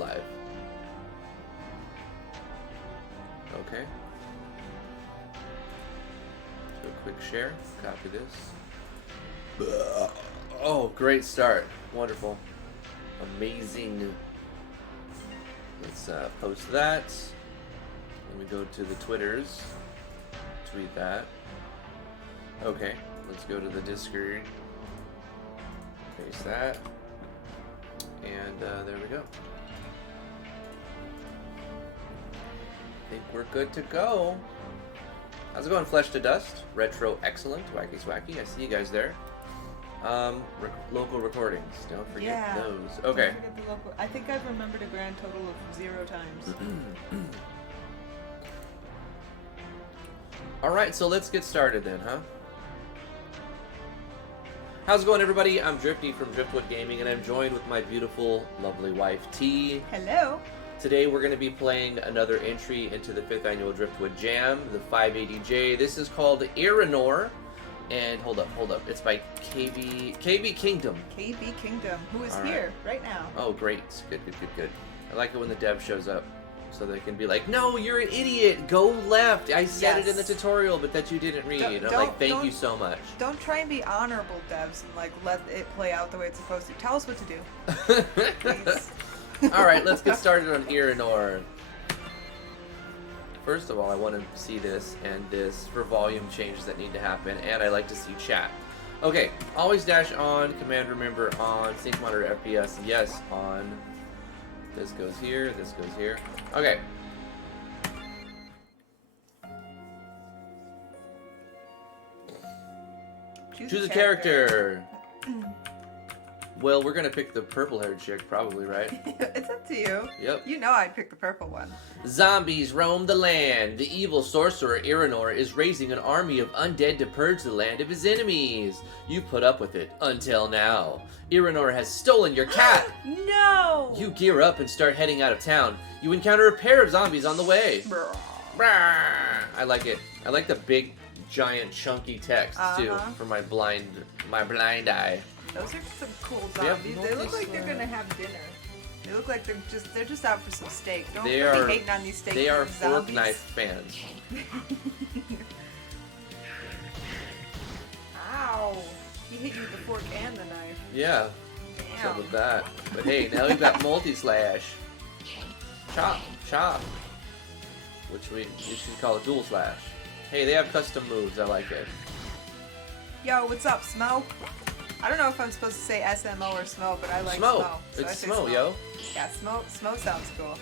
live. Okay. Do a quick share. Copy this. Oh, great start. Wonderful. Amazing. Let's post that. Let me go to the Twitters. Tweet that. Okay, let's go to the Discord. Paste that. And there we go. I think we're good to go. How's it going, Flesh to Dust? Retro excellent. Wacky Swacky. I see you guys there. Local recordings. Don't forget those. Okay. Don't forget the local. I think I've remembered a grand total of 0 times. Alright, so let's get started then, huh? How's it going, everybody? I'm Drifty from Driftwood Gaming, and I'm joined with my beautiful, lovely wife, T. Hello. Today we're going to be playing another entry into the 5th Annual Driftwood Jam, the 580J. This is called Iranor. And hold up. It's by KB Kingdom. KB Kingdom, who is All right. Here right now. Oh, great. Good. I like it when the dev shows up. So they can be like, no, you're an idiot. Go left. I said it in the tutorial, but that you didn't read. And I'm like, thank you so much. Don't try and be honorable, devs, and like let it play out the way it's supposed to. Tell us what to do. Please. All right, let's get started on Iranor. First of all, I want to see this and this for volume changes that need to happen, and I like to see chat. Okay, always dash on, command remember on, sync monitor FPS, yes, on. This goes here, this goes here. Okay. Choose a character. Well, we're gonna pick the purple-haired chick, probably, right? It's up to you. Yep. You know I'd pick the purple one. Zombies roam the land. The evil sorcerer Iranor is raising an army of undead to purge the land of his enemies. You put up with it until now. Iranor has stolen your cat. No! You gear up and start heading out of town. You encounter a pair of zombies on the way. I like it. I like the big, giant, chunky text too for my blind eye. Those are some cool zombies. They look like they're gonna have dinner. They look like they're just out for some steak. Don't be hating on these steak They are zombies. fork knife fans. Ow! He hit you with the fork and the knife. Yeah. What's up with that? But hey, now we've got multi-slash. Chop. Which we should call a dual slash. Hey, they have custom moves. I like it. Yo, what's up, Smo? I don't know if I'm supposed to say SMO or Smo, but I like Smo. So It's Smo, yo. Yeah, Smo sounds cool.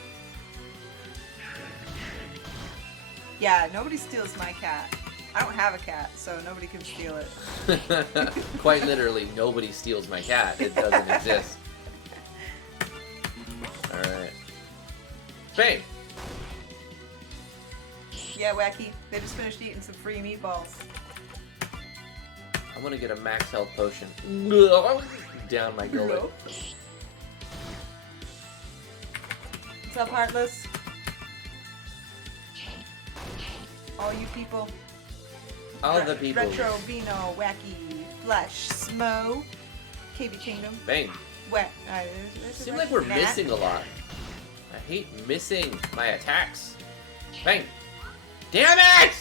Yeah, nobody steals my cat. I don't have a cat, so nobody can steal it. Quite literally, nobody steals my cat. It doesn't exist. Alright. Bang! Yeah, Wacky. They just finished eating some free meatballs. I'm gonna get a max health potion. Down my gullet. What's up, Heartless? All you people. All the people. Retro, Vino, Wacky, Flesh, Smo, KB Kingdom. Bang. Seems like we're missing a lot. I hate missing my attacks. Bang. Damn it!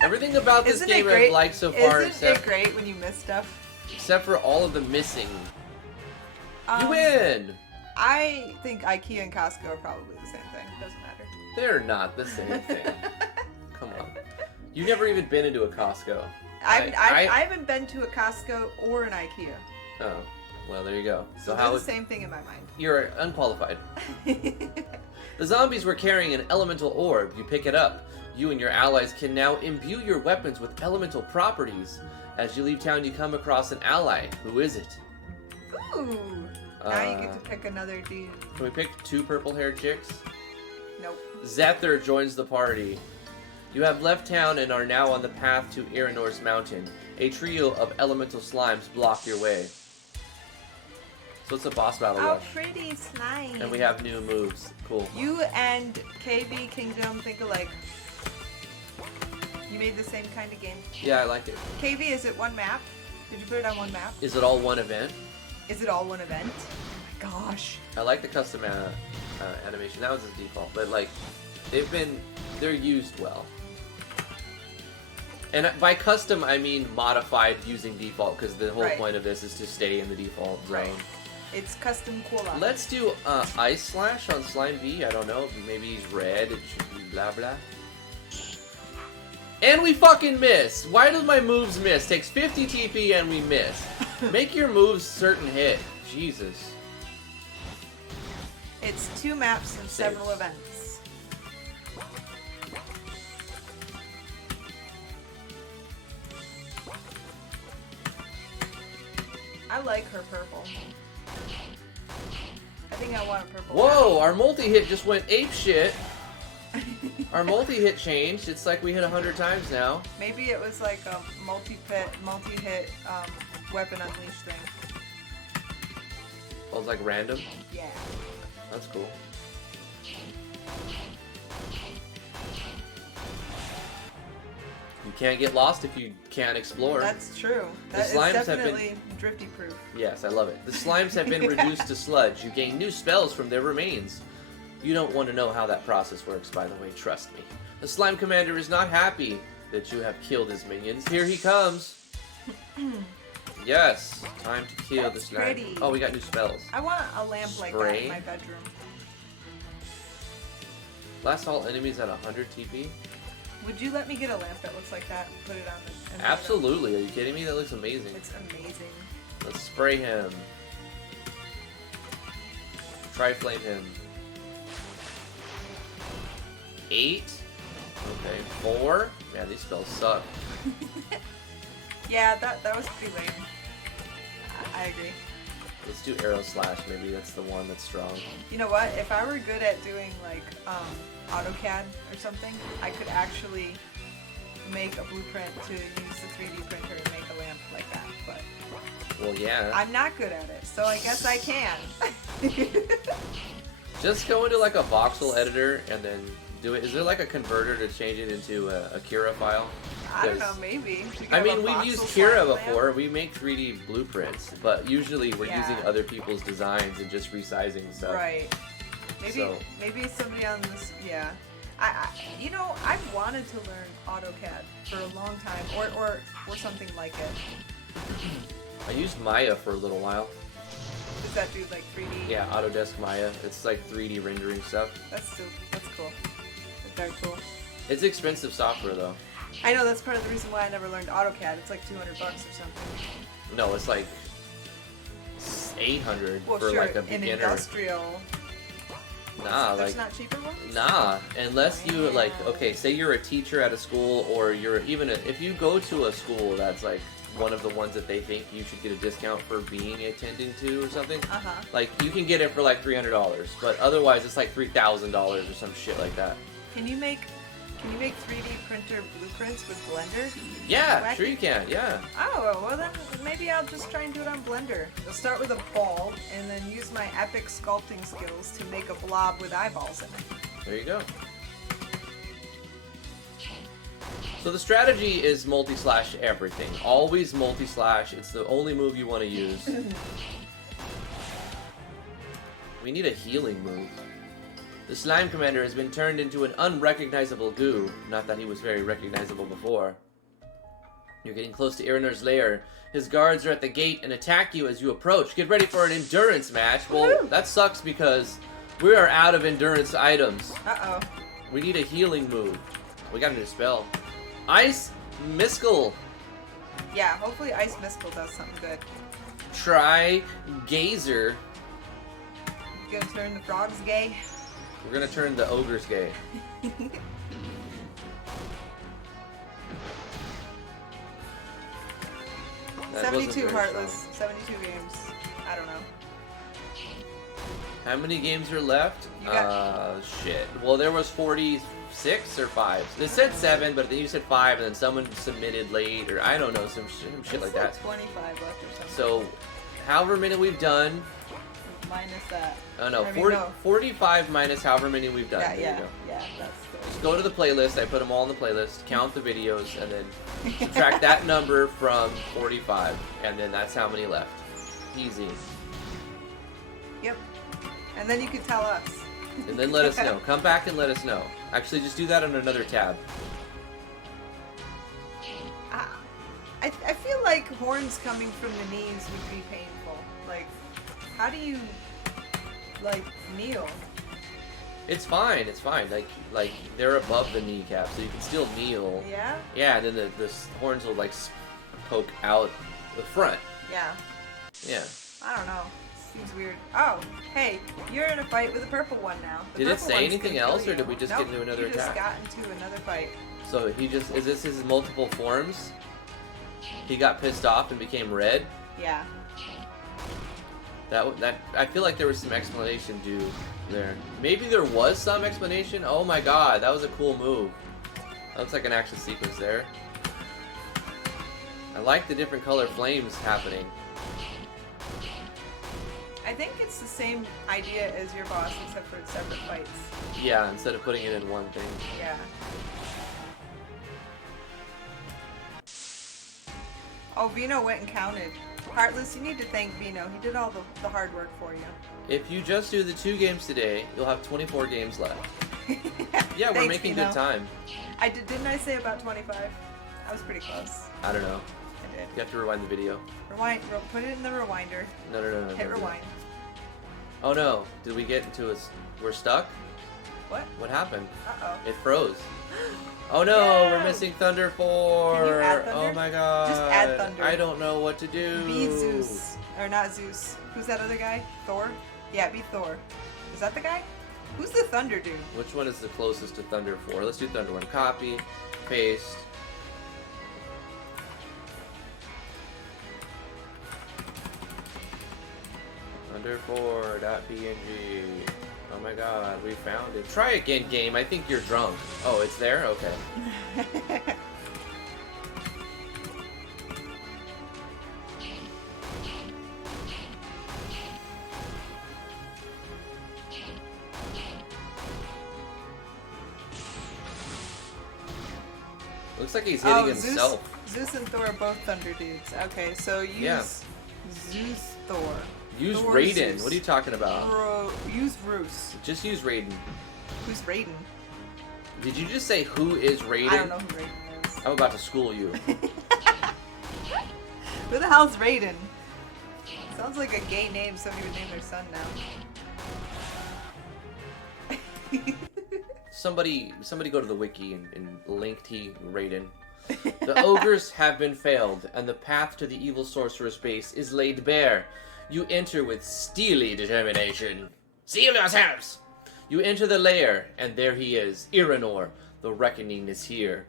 Everything about this game I've liked so far, Isn't it great when you miss stuff? Except for all of the missing. You win! I think IKEA and Costco are probably the same thing. Doesn't matter. They're not the same thing. Come on. You've never even been into a Costco. I haven't been to a Costco or an IKEA. Oh, well, there you go. So they're the same thing in my mind. You're unqualified. The zombies were carrying an elemental orb. You pick it up. You and your allies can now imbue your weapons with elemental properties. As you leave town, you come across an ally. Who is it? Ooh! Now you get to pick another dude. Can we pick 2 purple-haired chicks? Nope. Zephyr joins the party. You have left town and are now on the path to Iranor's mountain. A trio of elemental slimes block your way. So it's a boss battle rush. Pretty slime. And we have new moves. Cool. You and KB Kingdom think alike. You made the same kind of game. Yeah, I like it. KV, is it one map? Did you put it on one map? Is it all one event? Is it all one event? Oh my gosh. I like the custom animation. That was his default, but like, they're used well. And by custom, I mean modified using default, because the whole point of this is to stay in the default zone. Right. It's custom cool. Let's do Ice Slash on Slime V. I don't know. Maybe he's red. It should be blah blah. And we fucking miss. Why do my moves miss? Takes 50 TP and we miss. Make your moves certain hit. Jesus. It's 2 maps and several events. I like her purple. I think I want a purple. Whoa, our multi-hit just went ape shit. Our multi-hit changed. It's like we hit 100 times now. Maybe it was like a multi-hit weapon unleash thing. Oh, it's like random? Yeah. That's cool. You can't get lost if you can't explore. That's true. That is definitely drifty proof. Yes, I love it. The slimes have been reduced to sludge. You gain new spells from their remains. You don't want to know how that process works, by the way, trust me. The slime commander is not happy that you have killed his minions. Here he comes. Yes, time to kill the slime. Pretty. Oh, we got new spells. I want a lamp like that in my bedroom. Last all enemies at 100 TP. Would you let me get a lamp that looks like that? Put it on the... Absolutely. Are you kidding me? That looks amazing. It's amazing. Let's spray him. Tri-flame him. 8. Okay, 4. Man, these spells suck. Yeah, that was pretty lame. I agree. Let's do arrow slash. Maybe that's the one that's strong. You know what? If I were good at doing like AutoCAD or something, I could actually make a blueprint to use the 3D printer and make a lamp like that. But well, yeah. I'm not good at it, so I guess I can. Just go into like a voxel editor and then do it. Is there like a converter to change it into a Kira file? I don't know, maybe. I mean, we've used Kira before. We make 3D blueprints, but usually we're using other people's designs and just resizing stuff. Right. Maybe somebody on this, yeah. You know, I've wanted to learn AutoCAD for a long time, or something like it. I used Maya for a little while. Does that do like 3D? Yeah, Autodesk Maya. It's like 3D rendering stuff. That's cool. That's very cool. It's expensive software though. I know, that's part of the reason why I never learned AutoCAD. It's like $200 or something. No, it's like 800 for sure, like a beginner. An industrial. Nah, there's not cheaper ones? Nah, unless you like, okay, say you're a teacher at a school, or you're even if you go to a school that's like one of the ones that they think you should get a discount for being attending to or something. Like you can get it for like $300, but otherwise it's like $3,000 or some shit like that. Can you make 3D printer blueprints with Blender? Yeah, sure you can, yeah. Oh, well then maybe I'll just try and do it on Blender. I'll start with a ball and then use my epic sculpting skills to make a blob with eyeballs in it. There you go. So the strategy is multi-slash everything. Always multi-slash. It's the only move you want to use. We need a healing move. The slime commander has been turned into an unrecognizable goo. Not that he was very recognizable before. You're getting close to Iranor's lair. His guards are at the gate and attack you as you approach. Get ready for an endurance match. Well, that sucks because we are out of endurance items. Uh-oh. We need a healing move. We got a new spell. Ice Miskel. Yeah, hopefully Ice Miskel does something good. Try Gazer. You gonna turn the frogs gay? We're gonna turn the ogres gay. 72 Heartless, 72 games. I don't know. How many games are left? Shit. Well, there was 46 or 5. It said 7, but then you said 5, and then someone submitted late, or I don't know, some shit like that. 25 left or something. So, however many we've done. Minus that. Oh no, 45 minus however many we've done. Yeah, that's good. Just go to the playlist. I put them all in the playlist. Count the videos, and then subtract that number from 45, and then that's how many left. Easy. Yep. And then you could tell us. And then let us know. Come back and let us know. Actually, just do that on another tab. I feel like horns coming from the knees would be painful. Like, how do you, like, kneel? It's fine. It's fine. Like they're above the kneecap, so you can still kneel. Yeah? Yeah, and then the horns will, like, poke out the front. Yeah. Yeah. I don't know. Seems weird. Oh, hey, you're in a fight with a purple one now. Did it say anything else, or did we just nope, get into another you just attack? got into another fight. So is this his multiple forms? He got pissed off and became red? Yeah. That I feel like there was some explanation due there. Maybe there was some explanation? Oh my god, that was a cool move. That looks like an action sequence there. I like the different color flames happening. I think it's the same idea as your boss, except for it's separate fights. Yeah, instead of putting it in one thing. Yeah. Oh, Vino went and counted. Heartless, you need to thank Vino. He did all the hard work for you. If you just do the 2 games today, you'll have 24 games left. Yeah, we're Thanks, making Vino. good time. Didn't I say about 25? I was pretty close. I don't know. I did. You have to rewind the video. Rewind. Put it in the rewinder. No. Hit no. rewind. Oh no, did we get into a... We're stuck? What? What happened? Uh-oh. It froze. Oh no, No. we're missing Thunder 4. Can you add Thunder? Oh my god. Just add Thunder. I don't know what to do. Be Zeus. Or not Zeus. Who's that other guy? Thor? Yeah, be Thor. Is that the guy? Who's the Thunder dude? Which one is the closest to Thunder 4? Let's do Thunder 1. Copy, paste. Thunder 4.png. Oh my god, we found it. Try again, game. I think you're drunk. Oh, it's there? Okay. Looks like he's hitting himself. Zeus and Thor are both Thunder dudes. Okay, so use Zeus, Thor. Use Thor, Raiden. Zeus. What are you talking about? Use Roos. Just use Raiden. Who's Raiden? Did you just say who is Raiden? I don't know who Raiden is. I'm about to school you. Who the hell's Raiden? Sounds like a gay name somebody would name their son now. Somebody go to the wiki and link T Raiden. The ogres have been failed, and the path to the evil sorcerer's base is laid bare. You enter with steely determination. Seal yourselves! You enter the lair, and there he is, Iranor. The reckoning is here.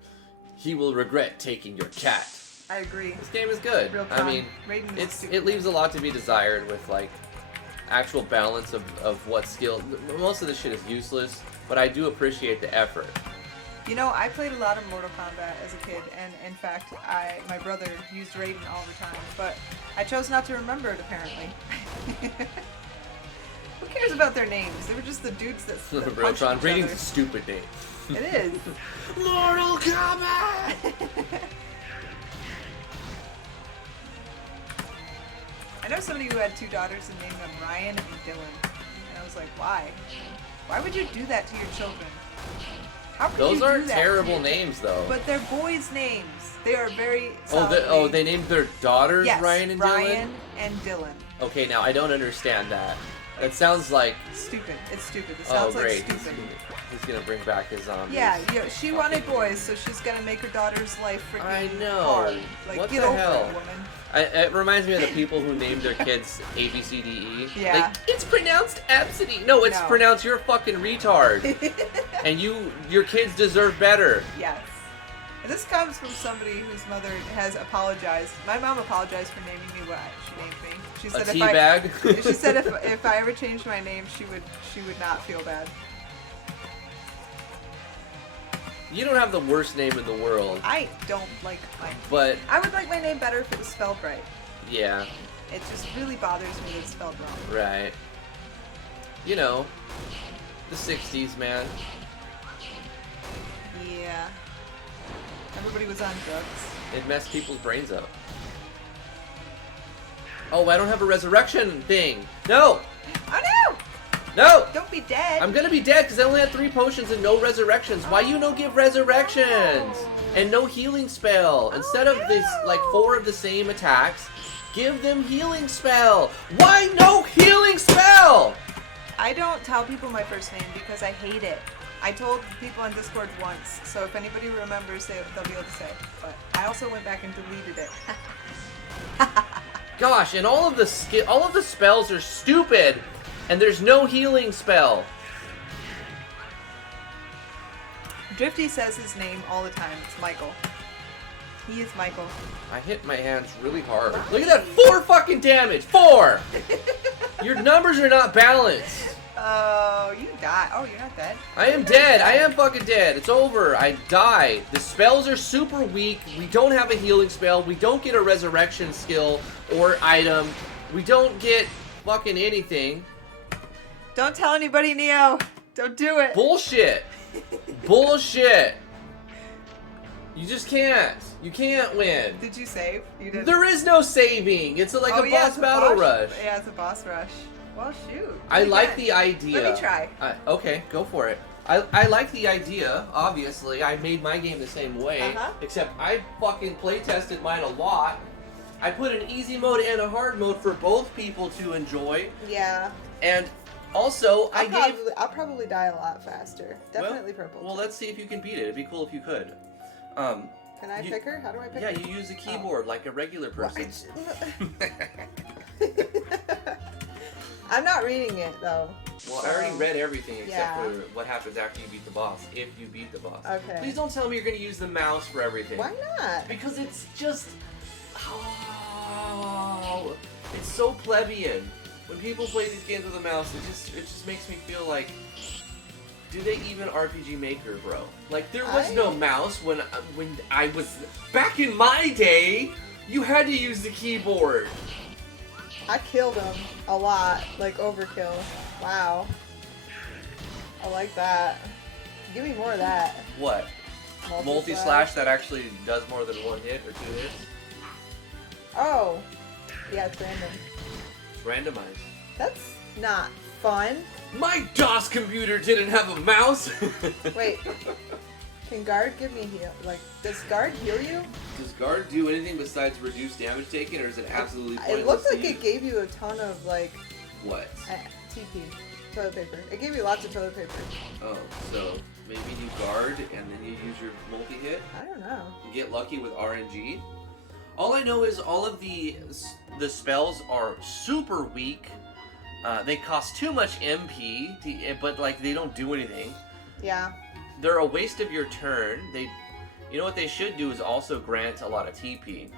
He will regret taking your cat. I agree. This game is good. Real I mean, Raiden is it leaves a lot to be desired with, like, actual balance of what skill. Most of this shit is useless, but I do appreciate the effort. You know, I played a lot of Mortal Kombat as a kid, and in fact, my brother used Raiden all the time, but I chose not to remember it, apparently. Who cares about their names? They were just the dudes that punched each other. Raiden's a stupid name. It is. Mortal Kombat! I know somebody who had 2 daughters and named them Ryan and Dylan, and I was like, why? Why would you do that to your children? How could Those you aren't do that terrible names, though. But they're boys' names. They are very solid they named their daughters yes, Ryan and Dylan? Ryan and Dylan. Okay, now I don't understand that. That sounds like... Stupid. It's stupid. It sounds like stupid. He's gonna bring back his zombies. Yeah, she wanted boys, so she's gonna make her daughter's life freaking I know. hard. Like, What get the over hell? it, woman. It reminds me of the people who named their kids A, B, C, D, E. Yeah. Like, it's pronounced Absidy. No, it's pronounced you're a fucking retard. And your kids deserve better. Yes. And this comes from somebody whose mother has apologized. My mom apologized for naming me what she named me. She said Teabag? She said if I ever changed my name, she would not feel bad. You don't have the worst name in the world. I don't like my name. But I would like my name better if it was spelled right. yeah. It just really bothers me that it's spelled wrong. Right. You know, the 60s, man. Yeah. Everybody was on drugs. It messed people's brains up. Oh, I don't have a resurrection thing. No! Oh no! No! Don't be dead. I'm gonna be dead because I only had 3 potions and no resurrections. Why you no give resurrections? And no healing spell. Instead of this, like 4 of the same attacks, give them healing spell. Why no healing spell? I don't tell people my first name because I hate it. I told people on Discord once, so if anybody remembers, they'll be able to say. But I also went back and deleted it. Gosh, and all of the spells are stupid, and there's no healing spell. Drifty says his name all the time. It's Michael. He is Michael. I hit my hands really hard. Look at that, 4 fucking damage. 4. Your numbers are not balanced. Oh, you died. Oh, you're not dead. I am dead. I am fucking dead. It's over. I died. The spells are super weak. We don't have a healing spell. We don't get a resurrection skill or item. We don't get fucking anything. Don't tell anybody, Neo. Don't do it. Bullshit. Bullshit. You just can't. You can't win. Did you save? You did. There is no saving. It's like a boss it's battle rush. Yeah, it's a boss rush. Well, shoot. I like the idea. Let me try. Okay, go for it. I like the idea, obviously. I made my game the same way. Except I fucking play tested mine a lot. I put an easy mode and a hard mode for both people to enjoy. Yeah. And also, I'll probably die a lot faster. Definitely purple. Well, let's see if you can beat it. It'd be cool if you could. Can I pick her? How do I pick her? Yeah, you use the keyboard like a regular person. I'm not reading it, though. Well, I already read everything except for what happens after you beat the boss, if you beat the boss. Okay. Please don't tell me you're going to use the mouse for everything. Why not? Because it's just... Oh, it's so plebeian. When people play these games with a mouse, it just makes me feel like... Do they even RPG Maker, bro? Like, there was no mouse when I was... Back in my day, you had to use the keyboard. I killed him a lot, like overkill. Wow. I like that. Give me more of that. What? Multi-slash that actually does more than 1 hit or 2 hits? Oh. Yeah, it's random. It's randomized. That's not fun. My DOS computer didn't have a mouse! Wait. Can guard give me heal? Like, does guard heal you? Does guard do anything besides reduce damage taken, or is it absolutely pointless? It looked like it gave you a ton of, like... What? TP. Toilet paper. It gave you lots of toilet paper. Oh, so maybe you guard and then you use your multi-hit? I don't know. You get lucky with RNG? All I know is all of the spells are super weak. They cost too much MP, but like they don't do anything. Yeah. They're a waste of your turn. You know what they should do is also grant a lot of TP.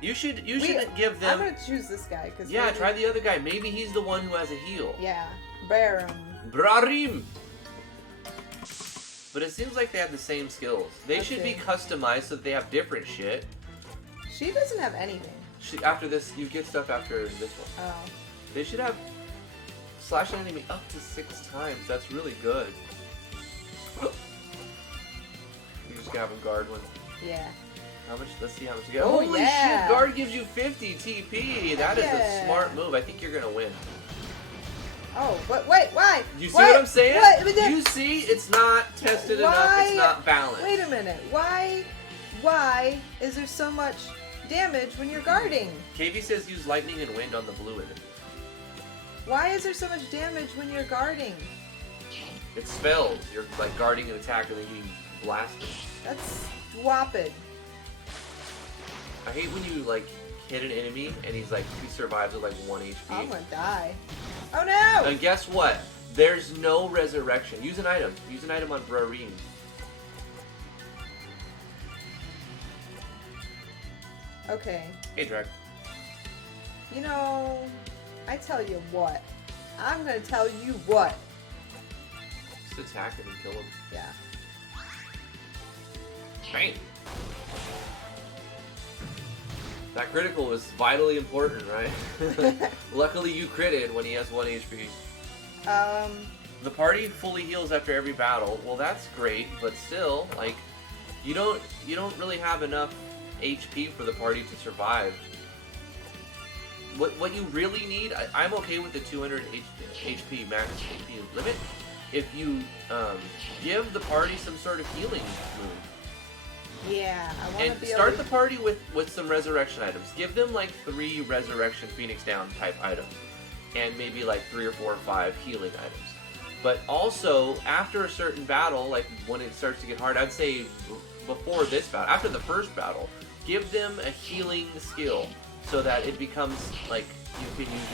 You shouldn't give them. I'm gonna choose this guy because try the other guy. Maybe he's the one who has a heal. Yeah, Barum. Brarim. But it seems like they have the same skills. They should be customized so that they have different shit. She doesn't have anything. After this, you get stuff after this one. Oh. They should have slash an enemy up to 6 times. That's really good. You just gotta have a guard one. Yeah. How much? Let's see how much you get. Oh, Holy shit! Guard gives you 50 TP. That is a smart move. I think you're gonna win. Oh, wait, why? You see what I'm saying? What? You see, it's not tested enough. It's not balanced. Wait a minute. Why is there so much damage when you're guarding? KV says use lightning and wind on the blue enemy. Why is there so much damage when you're guarding? It's spells. You're like guarding an attack and then you blast it. That's whopping. I hate when you like hit an enemy and he survives with like 1 HP. I'm gonna die. Oh no! And guess what? There's no resurrection. Use an item. Use an item on Brarim. Okay. Hey, Drag. You know, I tell you what. I'm gonna tell you what. Just attack him and kill him. Yeah. Bang! That critical was vitally important, right? Luckily you critted when he has 1 HP. The party fully heals after every battle. Well, that's great, but still, like, you don't really have enough HP for the party to survive. what you really need, I'm okay with the 200 HP max HP limit. If you give the party some sort of healing move. Yeah, I want to And be start able the party with some resurrection items. Give them like 3 resurrection Phoenix Down type items. And maybe like 3 or 4 or 5 healing items. But also, after a certain battle, like when it starts to get hard, I'd say before this battle, after the first battle, give them a healing skill so that it becomes like you can use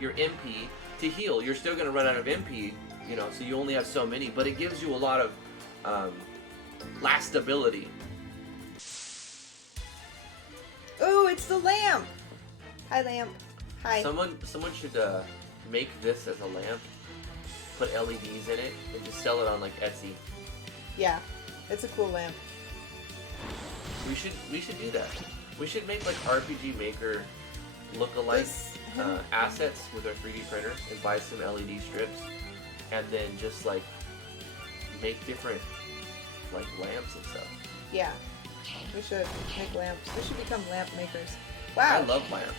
your MP to heal. You're still going to run out of MP, you know, so you only have so many, but it gives you a lot of lastability. Ooh, it's the lamp! Hi, lamp. Hi. Someone should make this as a lamp, put LEDs in it, and just sell it on like Etsy. Yeah, it's a cool lamp. We should do that. We should make like RPG Maker look-alike assets with our 3D printer and buy some LED strips, and then just like make different like lamps and stuff. Yeah, we should make lamps. We should become lamp makers. Wow. I love lamps.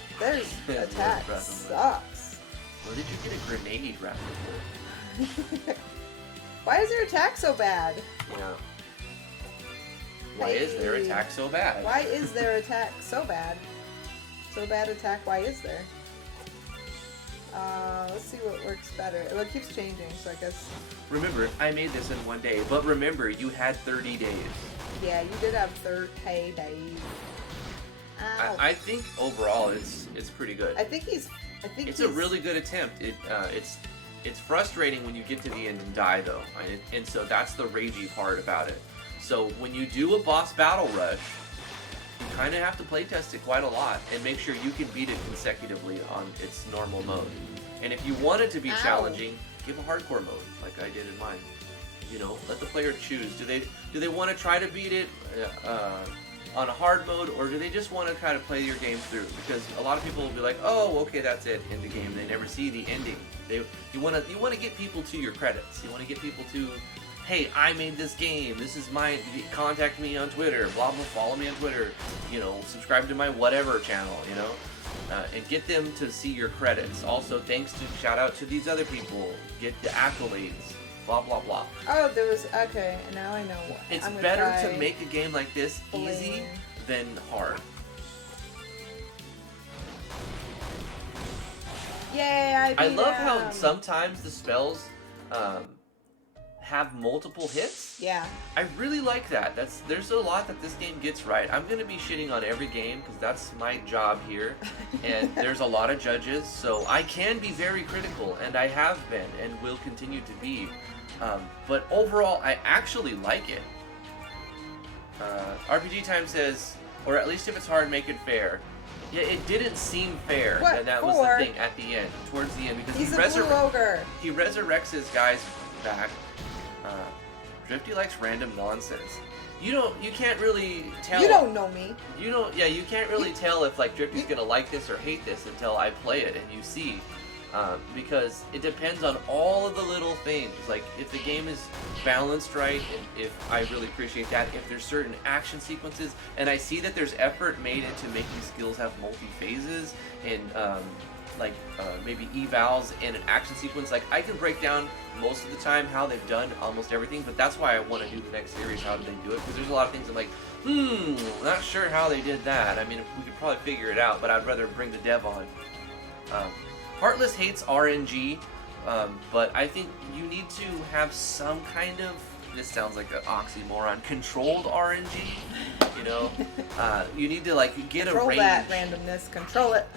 Their attack sucks. Where did you get a grenade wrapped in? Why is their attack so bad? Yeah. Why is their attack so bad? Why is their attack so bad? So bad attack, why is there? Let's see what works better. Well, it keeps changing, so I guess... Remember, I made this in 1 day, but remember, you had 30 days. Yeah, you did have 30 days. I think overall it's pretty good. I think it's a really good attempt. It's frustrating when you get to the end and die though, and so that's the ragey part about it. So when you do a boss battle rush, you kind of have to playtest it quite a lot and make sure you can beat it consecutively on its normal mode. And if you want it to be challenging, give a hardcore mode like I did in mine. You know, let the player choose. Do they want to try to beat it on a hard mode, or do they just want to try to play your game through? Because a lot of people will be like, oh, okay, that's it, end the game. They never see the ending. You want to get people to your credits. You want to get people to, hey, I made this game. This is mine. Contact me on Twitter. Blah blah. Follow me on Twitter. You know, subscribe to my whatever channel. You know, and get them to see your credits. Also, shout out to these other people. Get the accolades. Blah blah blah. Oh, there was okay. Now I know. It's better to make a game like this easy than hard. Yay! I love how sometimes the spells have multiple hits. Yeah. I really like that. There's a lot that this game gets right. I'm gonna be shitting on every game because that's my job here, and there's a lot of judges, so I can be very critical, and I have been and will continue to be. But overall, I actually like it. RPG Time says, or at least if it's hard, make it fair. Yeah, it didn't seem fair, and that was the thing at the end, towards the end, because he's a blue ogre. He resurrects his guys back. Drifty likes random nonsense. You can't really tell. You don't know me. You can't really tell if like Drifty's gonna like this or hate this until I play it and you see. Because it depends on all of the little things. Like if the game is balanced right, and if I really appreciate that, if there's certain action sequences, and I see that there's effort made into making skills have multi-phases, and maybe evals in an action sequence, like I can break down most of the time how they've done almost everything, but that's why I want to do the next series, how did they do it, because there's a lot of things I'm like, not sure how they did that. I mean, we could probably figure it out, but I'd rather bring the dev on. Heartless hates RNG, but I think you need to have some kind of, this sounds like an oxymoron, controlled RNG, you know? You need to like get a range. Control that randomness, control it.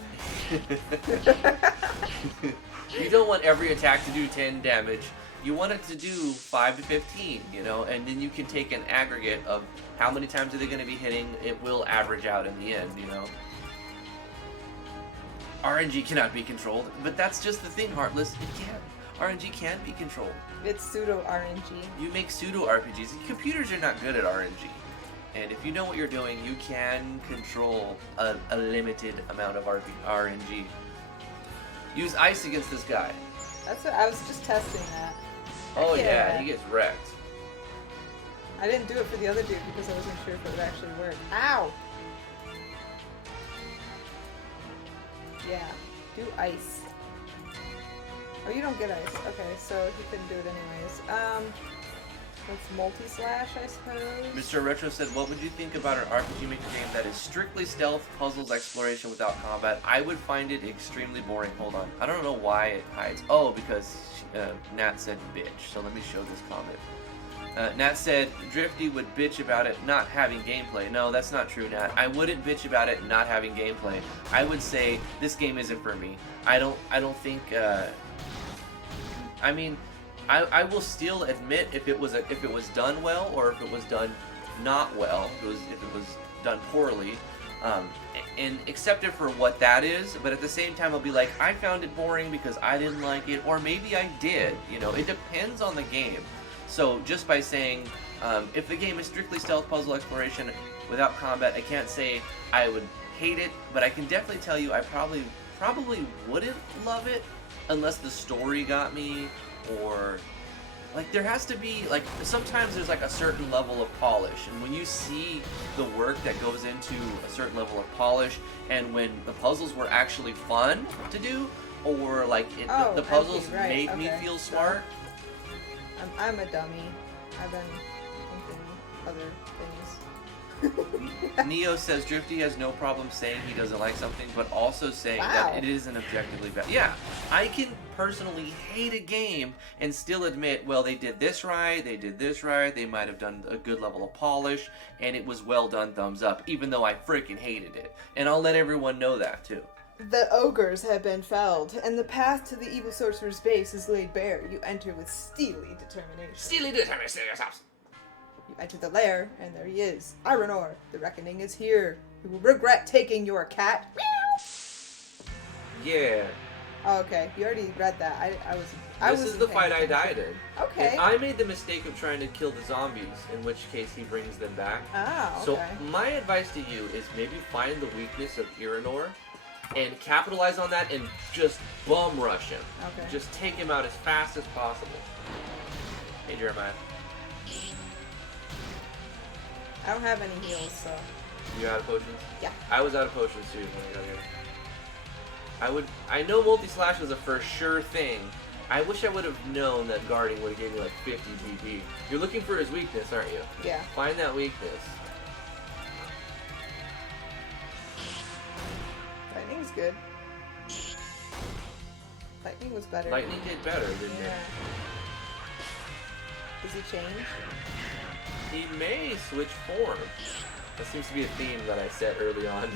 You don't want every attack to do 10 damage. You want it to do 5 to 15, you know? And then you can take an aggregate of how many times are they going to be hitting. It will average out in the end, you know? RNG cannot be controlled, but that's just the thing, Heartless. It can. RNG can be controlled. It's pseudo RNG. You make pseudo RPGs. Computers are not good at RNG. And if you know what you're doing, you can control a limited amount of RNG. Use ice against this guy. That's what I was just testing that. Oh yeah, he gets wrecked. I didn't do it for the other dude because I wasn't sure if it would actually work. Ow! Yeah. Do ice. Oh, you don't get ice. Okay, so he couldn't do it anyways. Let's multi-slash, I suppose. Mr. Retro said, what would you think about an RPG Maker game that is strictly stealth, puzzles, exploration without combat? I would find it extremely boring. Hold on. I don't know why it hides. Oh, because Nat said bitch. So let me show this comment. Nat said, Drifty would bitch about it not having gameplay. No, that's not true, Nat. I wouldn't bitch about it not having gameplay. I would say, this game isn't for me. I don't think, I mean, I will still admit if it was done well or if it was done not well, if it was done poorly, and accept it for what that is. But at the same time, I'll be like, I found it boring because I didn't like it, or maybe I did. You know, it depends on the game. So just by saying, if the game is strictly stealth, puzzle, exploration without combat, I can't say I would hate it, but I can definitely tell you I probably wouldn't love it unless the story got me. Or, like, there has to be, like, sometimes there's, like, a certain level of polish, and when you see the work that goes into a certain level of polish, and when the puzzles were actually fun to do, or, like, the puzzles made me feel smart. I'm a dummy. I've been thinking other things. Neo says Drifty has no problem saying he doesn't like something, but also saying that it isn't objectively bad. Yeah, I can personally hate a game and still admit, well, they did this right, they might have done a good level of polish, and it was well done, thumbs up, even though I freaking hated it. And I'll let everyone know that, too. The ogres have been felled, and the path to the evil sorcerer's base is laid bare. You enter with steely determination. Steely determination. You enter the lair, and there he is. Iranor, the reckoning is here. You will regret taking your cat. Yeah. Oh, okay. You already read that. This is the fight I died in. Okay. And I made the mistake of trying to kill the zombies, in which case he brings them back. Oh, okay. So my advice to you is maybe find the weakness of Iranor and capitalize on that and just bum rush him. Okay. Just take him out as fast as possible. Hey, Jeremiah. I don't have any heals, so... You out of potions? Yeah. I was out of potions too when I got here. I know multi-slash was a for sure thing. I wish I would have known that guarding would have gave me like 50 BP. You're looking for his weakness, aren't you? Yeah. Find that weakness. Lightning's good. Lightning was better. Lightning did better, didn't it? Does he change? He may switch form. That seems to be a theme that I set early on.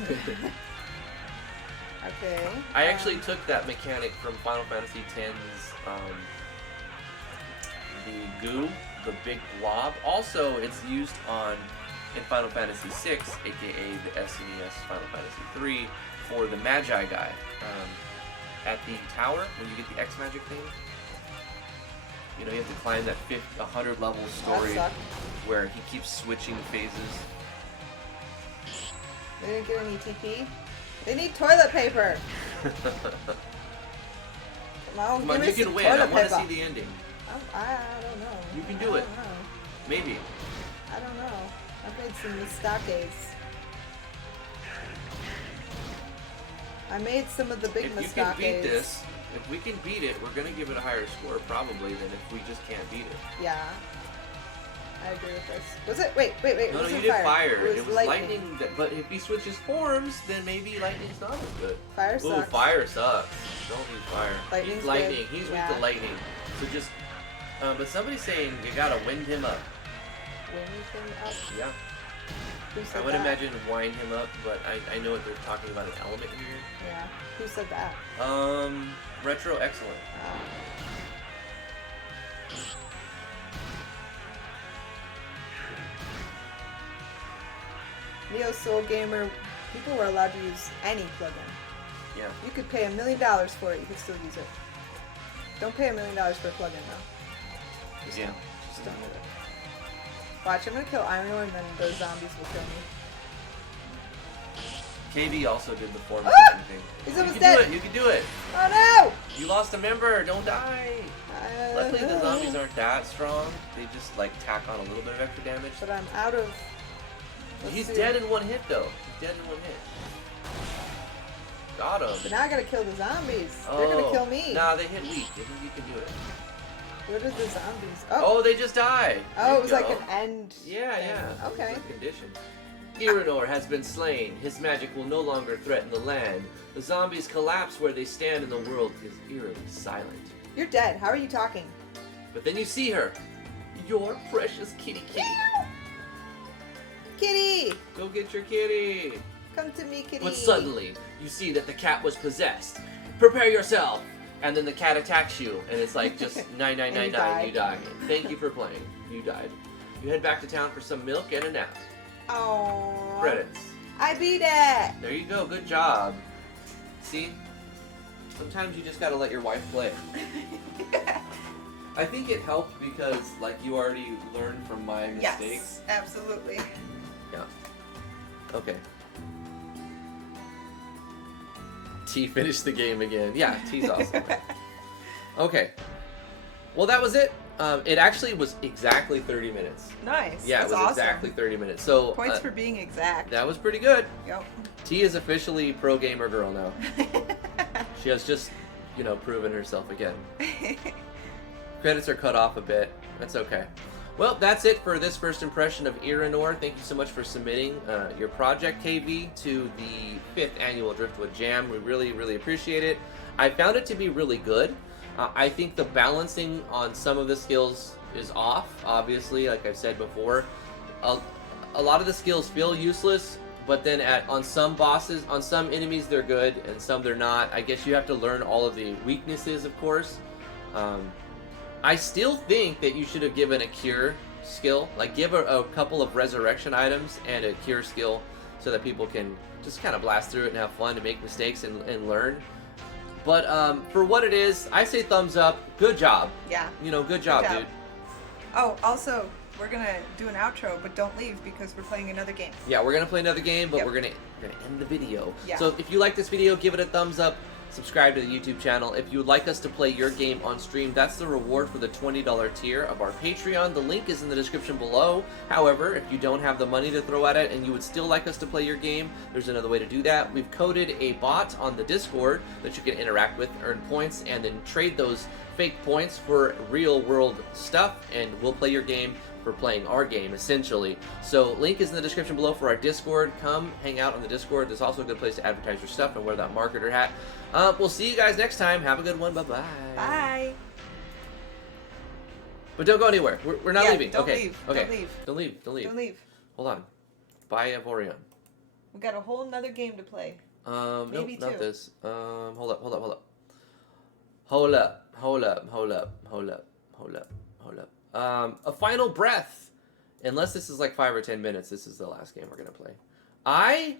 Okay. I actually took that mechanic from Final Fantasy X's, the goo, the big blob. Also, it's used in Final Fantasy VI, aka the SNES Final Fantasy III, for the Magi guy. At the tower, when you get the X magic thing. You know, you have to climb that 100 level story where he keeps switching phases. They didn't get any TP? They need toilet paper! Come on, you can win. I want to see the ending. I don't know. You can do it. Maybe. I don't know. I've made some mistakes. I made some of the big mistakes. If you can beat this, if we can beat it, we're going to give it a higher score probably than if we just can't beat it. Yeah. I agree with this. Was it? Wait. No, you did fire. It was lightning. But if he switches forms, then maybe lightning's not as good. Fire sucks. Ooh, fire sucks. Don't use fire. Lightning's He's lightning. good. He's weak to lightning. So just... but somebody's saying you gotta wind him up. Wind him up? Yeah. Who said I would that? imagine wind him up, but I know what they're talking about an element here. Yeah. Who said that? Retro Excellent. Neo Soul Gamer, people were allowed to use any plugin. Yeah. You could pay $1 million for it, you could still use it. Don't pay $1 million for a plugin though. Just don't do it. Watch, I'm gonna kill Iranor and then those zombies will kill me. KB also did the form thing. He's You almost can dead! do it, you can do it! Oh no! You lost a member, don't die! Luckily the zombies aren't that strong, they just like tack on a little bit of extra damage. But I'm out of... He's dead in one hit though. He's dead in one hit. Got him. But now I gotta kill the zombies. They're gonna kill me. Nah, they hit weak. I think you can do it. What are the zombies? Oh, they just die. Oh, it was like an end. Yeah, thing. yeah. Okay. It's a condition. Iranor has been slain. His magic will no longer threaten the land. The zombies collapse where they stand and the world is eerily silent. You're dead. How are you talking? But then you see her. Your precious kitty. Kitty! Go get your kitty. Come to me, kitty. But suddenly, you see that the cat was possessed. Prepare yourself. And then the cat attacks you, and it's like just 9999, you die. Thank you for playing. You died. You head back to town for some milk and a nap. Oh. Credits. I beat it! There you go, good job. See? Sometimes you just gotta let your wife play. I think it helped because, like, you already learned from my mistakes. Yes, absolutely. Yeah. Okay. T finished the game again. Yeah, T's awesome. Okay. Well, that was it. It actually was exactly 30 minutes. Nice. Yeah, That's it was awesome. exactly 30 minutes. So Points for being exact. that was pretty good. Yep. T is officially pro gamer girl now. She has just, proven herself again. Credits are cut off a bit. That's okay. Well, that's it for this first impression of Iranor. Thank you so much for submitting your project, KV, to the 5th annual Driftwood Jam. We really, really appreciate it. I found it to be really good. I think the balancing on some of the skills is off, obviously, like I've said before. A lot of the skills feel useless, but then on some bosses, on some enemies they're good, and some they're not. I guess you have to learn all of the weaknesses, of course. I still think that you should have given a cure skill, like give a couple of resurrection items and a cure skill so that people can just kind of blast through it and have fun and make mistakes and learn. But for what it is, I say thumbs up. Good job. Yeah. Good job, dude. Oh, also, we're going to do an outro, but don't leave because we're playing another game. Yeah, we're going to play another game, but Yep. we're gonna end the video. Yeah. So if you like this video, give it a thumbs up. Subscribe to the YouTube channel. If you would like us to play your game on stream, that's the reward for the $20 tier of our Patreon. The link is in the description below. However, if you don't have the money to throw at it and you would still like us to play your game, there's another way to do that. We've coded a bot on the Discord that you can interact with, earn points, and then trade those fake points for real world stuff, and we'll play your game for playing our game, essentially. So link is in the description below for our Discord. Come hang out on the Discord. There's also a good place to advertise your stuff and wear that marketer hat. We'll see you guys next time. Have a good one. Bye-bye. Bye. But don't go anywhere. We're not leaving. Don't Okay. leave. Okay. Don't leave. Don't leave. Don't leave. Don't leave. Hold on. Bye, Evorion. We got a whole nother game to play. Maybe nope, not two. this. Hold up. Hold up. Hold up. Hold up. Hold up. Hold up. Hold up. Hold up. Hold up. A final breath. Unless this is like 5 or 10 minutes, this is the last game we're going to play. I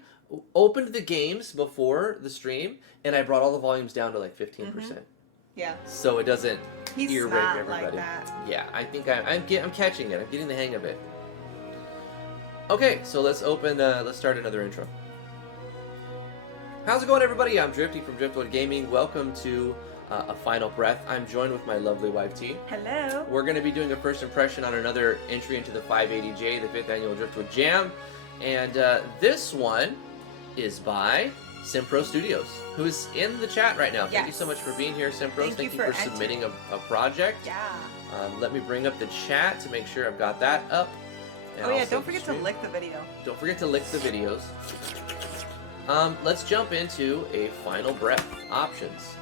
opened the games before the stream, and I brought all the volumes down to like 15%. Yeah. So it doesn't He's ear rape not everybody. like that. Yeah, I think I'm catching it. I'm getting the hang of it. Okay, so let's start another intro. How's it going, everybody? I'm Drifty from Driftwood Gaming. Welcome to A Final Breath. I'm joined with my lovely wife, T. Hello. We're going to be doing a first impression on another entry into the 580J, the 5th annual Driftwood Jam. And this one is by Simpro Studios, who's in the chat right now. Thank you so much for being here, Simpros. Thank you for submitting a project. Yeah. Let me bring up the chat to make sure I've got that up. And Oh yeah, also don't forget the to stream. lick the video. Don't forget to lick the videos. Let's jump into a final breath options.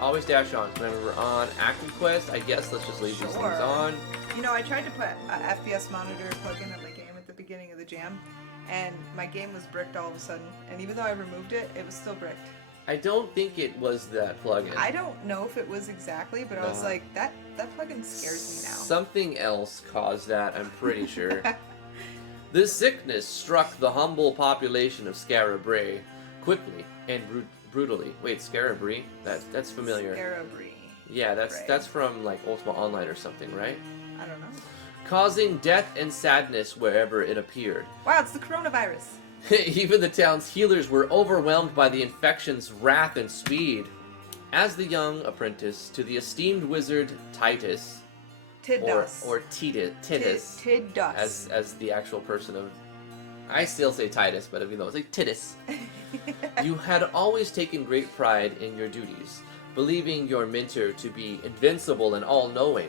Always dash on. Remember, we're on Active Quest. I guess let's just leave these things on. You know, I tried to put a FPS monitor plug-in of my game at the beginning of the jam, and my game was bricked all of a sudden. And even though I removed it, it was still bricked. I don't think it was that plugin. I don't know if it was exactly, but I was like, that plugin scares me now. Something else caused that, I'm pretty sure. This sickness struck the humble population of Scarabray quickly and brutally. Wait, Scarabray? That's familiar. Scarabray. Yeah, that's from like Ultima Online or something, right? I don't know. Causing death and sadness wherever it appeared. Wow, it's the coronavirus. Even the town's healers were overwhelmed by the infection's wrath and speed. As the young apprentice to the esteemed wizard Titus, Tidus. or Titus, Tidus. as the actual person of I still say Titus, but even though it's like Titus. You had always taken great pride in your duties, believing your mentor to be invincible and all-knowing.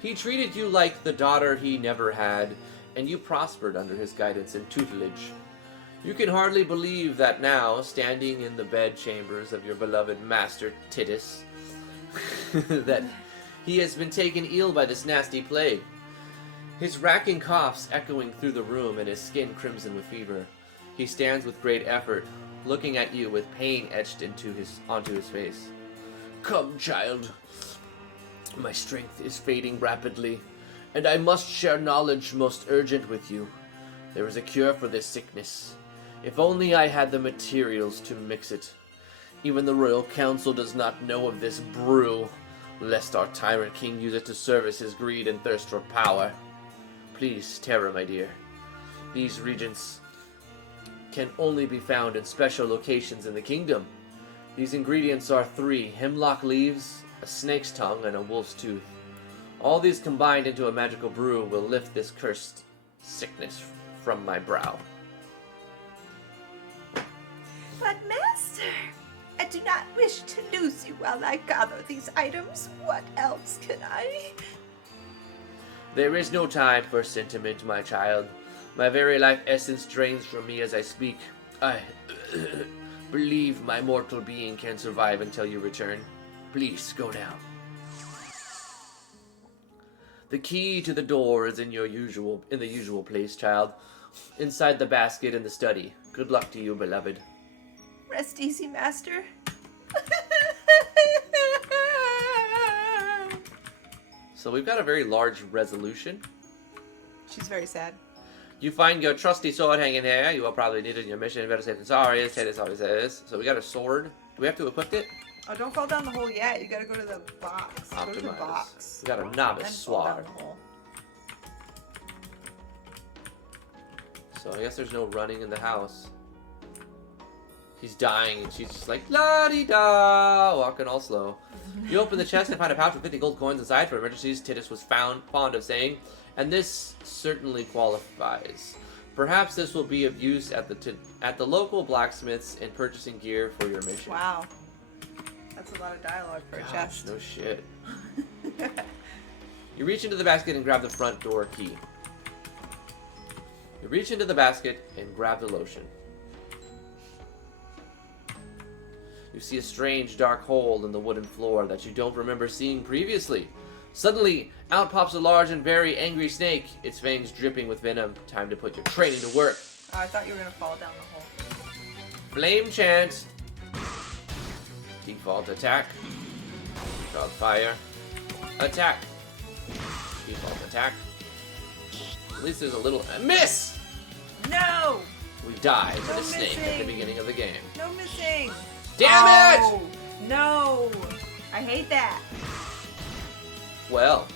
He treated you like the daughter he never had, and you prospered under his guidance and tutelage. You can hardly believe that now, standing in the bedchambers of your beloved master Titus, that he has been taken ill by this nasty plague. His racking coughs echoing through the room and his skin crimson with fever. He stands with great effort, looking at you with pain etched onto his face. Come, child. My strength is fading rapidly, and I must share knowledge most urgent with you. There is a cure for this sickness. If only I had the materials to mix it. Even the royal council does not know of this brew, lest our tyrant king use it to service his greed and thirst for power. Please, Terra, my dear. These reagents can only be found in special locations in the kingdom. These ingredients are 3 hemlock leaves, a snake's tongue, and a wolf's tooth. All these combined into a magical brew will lift this cursed sickness from my brow. But master, I do not wish to lose you while I gather these items. What else can I... There is no time for sentiment, my child. My very life essence drains from me as I speak. I believe my mortal being can survive until you return. Please, go now. The key to the door is in the usual place, child. Inside the basket in the study. Good luck to you, beloved. Rest easy, master. So we've got a very large resolution. She's very sad. You find your trusty sword hanging here. You will probably need it in your mission. Better safe than sorry, as Titus always says. So we got a sword. Do we have to equip it? Oh, don't fall down the hole yet. You gotta go to the box. Go to the Optimize. box. We got a novice And fall down sword. the hole. So I guess there's no running in the house. He's dying, and she's just like, la-di-da, walking all slow. You open the chest and find a pouch with 50 gold coins inside for emergencies, Titus was fond of saying, and this certainly qualifies. Perhaps this will be of use at the local blacksmiths in purchasing gear for your mission. Wow. That's a lot of dialogue for a Gosh, chest. no shit. You reach into the basket and grab the front door key. You reach into the basket and grab the lotion. You see a strange dark hole in the wooden floor that you don't remember seeing previously. Suddenly, out pops a large and very angry snake, its fangs dripping with venom. Time to put your training to work. Oh, I thought you were gonna fall down the hole. Flame chant. Default attack. Dog fire. Attack. Default attack. At least there's a little... miss! No! We died to No the snake at the missing. beginning of the game. No missing! Damn it! Oh, no! I hate that. Well,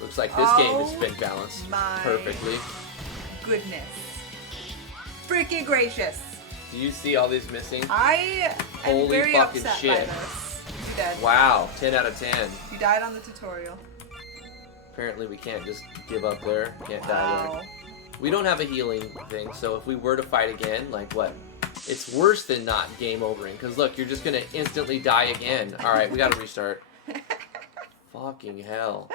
looks like this game is Oh spin balanced my perfectly. Goodness. Freaking gracious. Do you see all these missing? I am Holy very fucking upset shit. by this. You dead. Wow, 10 out of 10. You died on the tutorial. Apparently we can't just give up there. Can't die Wow. there. We don't have a healing thing, so if we were to fight again, like what? It's worse than not game overing, because look, you're just gonna instantly die again. Alright, we gotta restart. Fucking hell.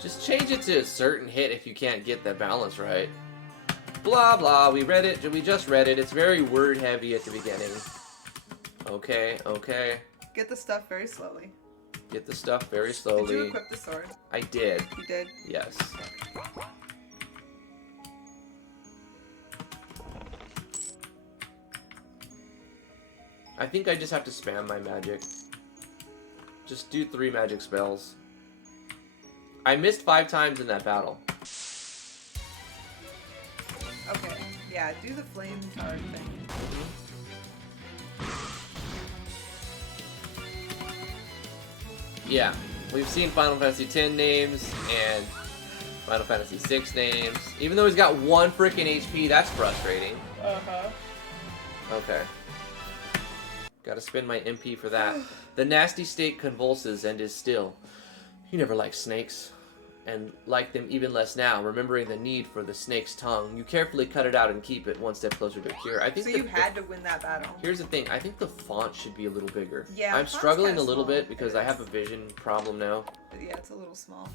Just change it to a certain hit if you can't get that balance right. Blah blah, we read it, we just read it. It's very word heavy at the beginning. Okay, okay. Get the stuff very slowly. Get the stuff very Did slowly. you equip the sword? I did, You did? yes. I think I just have to spam my magic. Just do 3 magic spells. I missed 5 times in that battle. Okay. Yeah, do the flame tard thing. Yeah, we've seen Final Fantasy X names and Final Fantasy VI names. Even though he's got 1 freaking HP, that's frustrating. Uh-huh. Okay. Gotta spend my MP for that. The nasty snake convulses and is still. You never liked snakes. and like them even less now, remembering the need for the snake's tongue. You carefully cut it out and keep it one step closer to a cure. I think So you had to win that battle. Here's the thing, I think the font should be a little bigger. Yeah, I'm font's struggling a kinda little small. bit because I have a vision problem now. Yeah, it's a little small.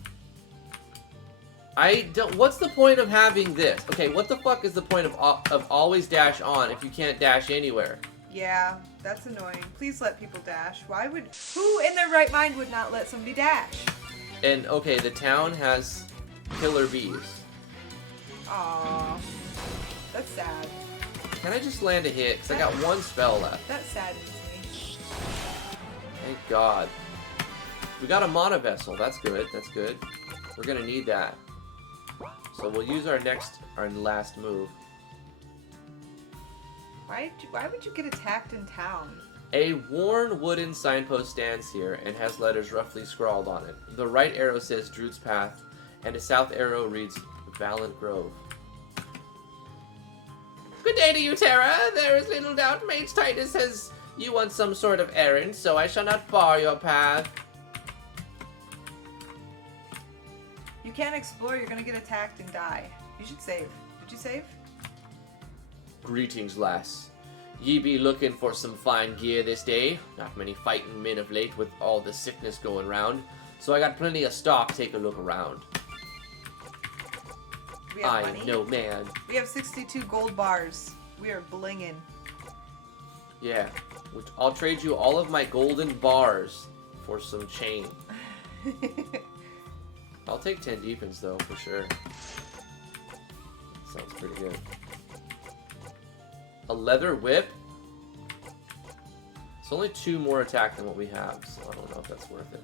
I don't. What's the point of having this? Okay, what the fuck is the point of always dash on if you can't dash anywhere? Yeah, that's annoying. Please let people dash. Why would... Who in their right mind would not let somebody dash? And okay, the town has killer bees. Aww. That's sad. Can I just land a hit? Because I got one spell left. That saddens me. Thank God. We got a mana vessel. That's good. That's good. We're gonna need that. So we'll use our last move. Why would you get attacked in town? A worn wooden signpost stands here and has letters roughly scrawled on it. The right arrow says Druid's Path, and the south arrow reads Valiant Grove. Good day to you, Terra. There is little doubt Mage Titus says you want some sort of errand, so I shall not bar your path. You can't explore, you're gonna get attacked and die. You should save. Did you save? Greetings, lass. Ye be looking for some fine gear this day. Not many fighting men of late with all the sickness going round, so I got plenty of stock. Take a look around. We have I money? know, man. We have 62 gold bars. We are blinging. Yeah, I'll trade you all of my golden bars for some chain. I'll take 10 defense though, for sure. Sounds pretty good. A leather whip? It's only 2 more attack than what we have, so I don't know if that's worth it.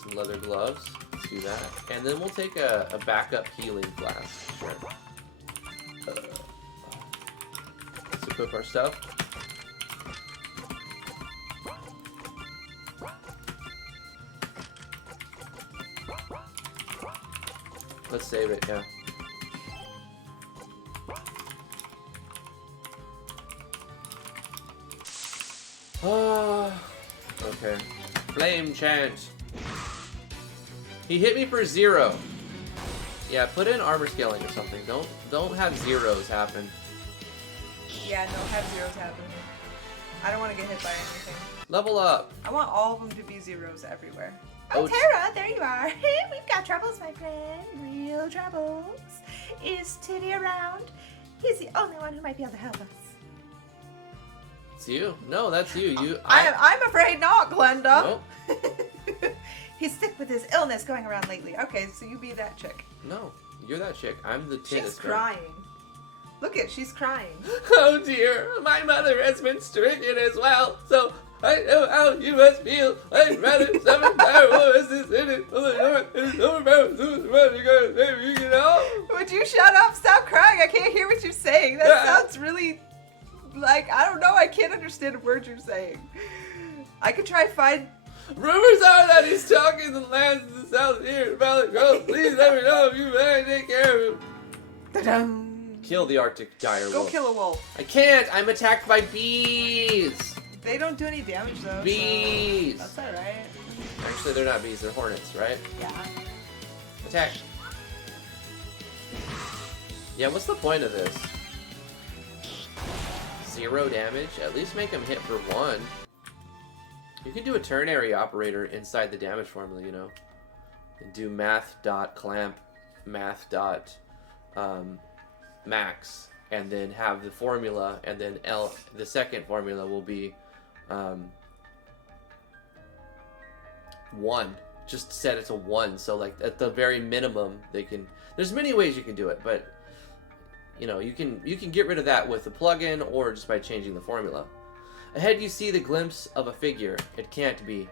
Some leather gloves. Let's do that. And then we'll take a backup healing flask. Sure. Let's equip our stuff. Let's save it, yeah. Oh, okay. Flame chant. He hit me for 0. Yeah, put in armor scaling or something. Don't have zeros happen. Yeah, no, have zeros happen. I don't want to get hit by anything. Level up. I want all of them to be zeros everywhere. Oh, Oh, Tara, there you are. We've got troubles, my friend. Real troubles. Is Titty around? He's the only one who might be able to help us. It's you. No, that's you. I'm afraid not, Glenda. Nope. He's sick with his illness going around lately. Okay, so you be that chick. No, you're that chick. I'm the She's tennis crying. Look at, she's crying. Oh dear, my mother has been stricken as well, so I know how you must feel. I'd rather summon powerlessness in it. You know? Would you shut up? Stop crying. I can't hear what you're saying. That sounds really, like, I don't know. I can't understand a word you're saying. I could try find... Rumors are that he's talking the lands of the south here in Valley Grove. Please let me know if you may take care of him. Ta-dum. Kill the Arctic dire Go wolf. kill a wolf. I can't. I'm attacked by bees. They don't do any damage, though. Bees. So that's alright. Actually, they're not bees. They're hornets, right? Yeah. Attack. Yeah, what's the point of this? 0 damage? At least make him hit for 1. You can do a ternary operator inside the damage formula, you know. And do math.clamp, math.max, and then have the formula, and then the second formula will be 1. Just set it to 1, so like at the very minimum they can... There's many ways you can do it, but you know, you can get rid of that with a plugin or just by changing the formula. Ahead you see the glimpse of a figure. It can't be.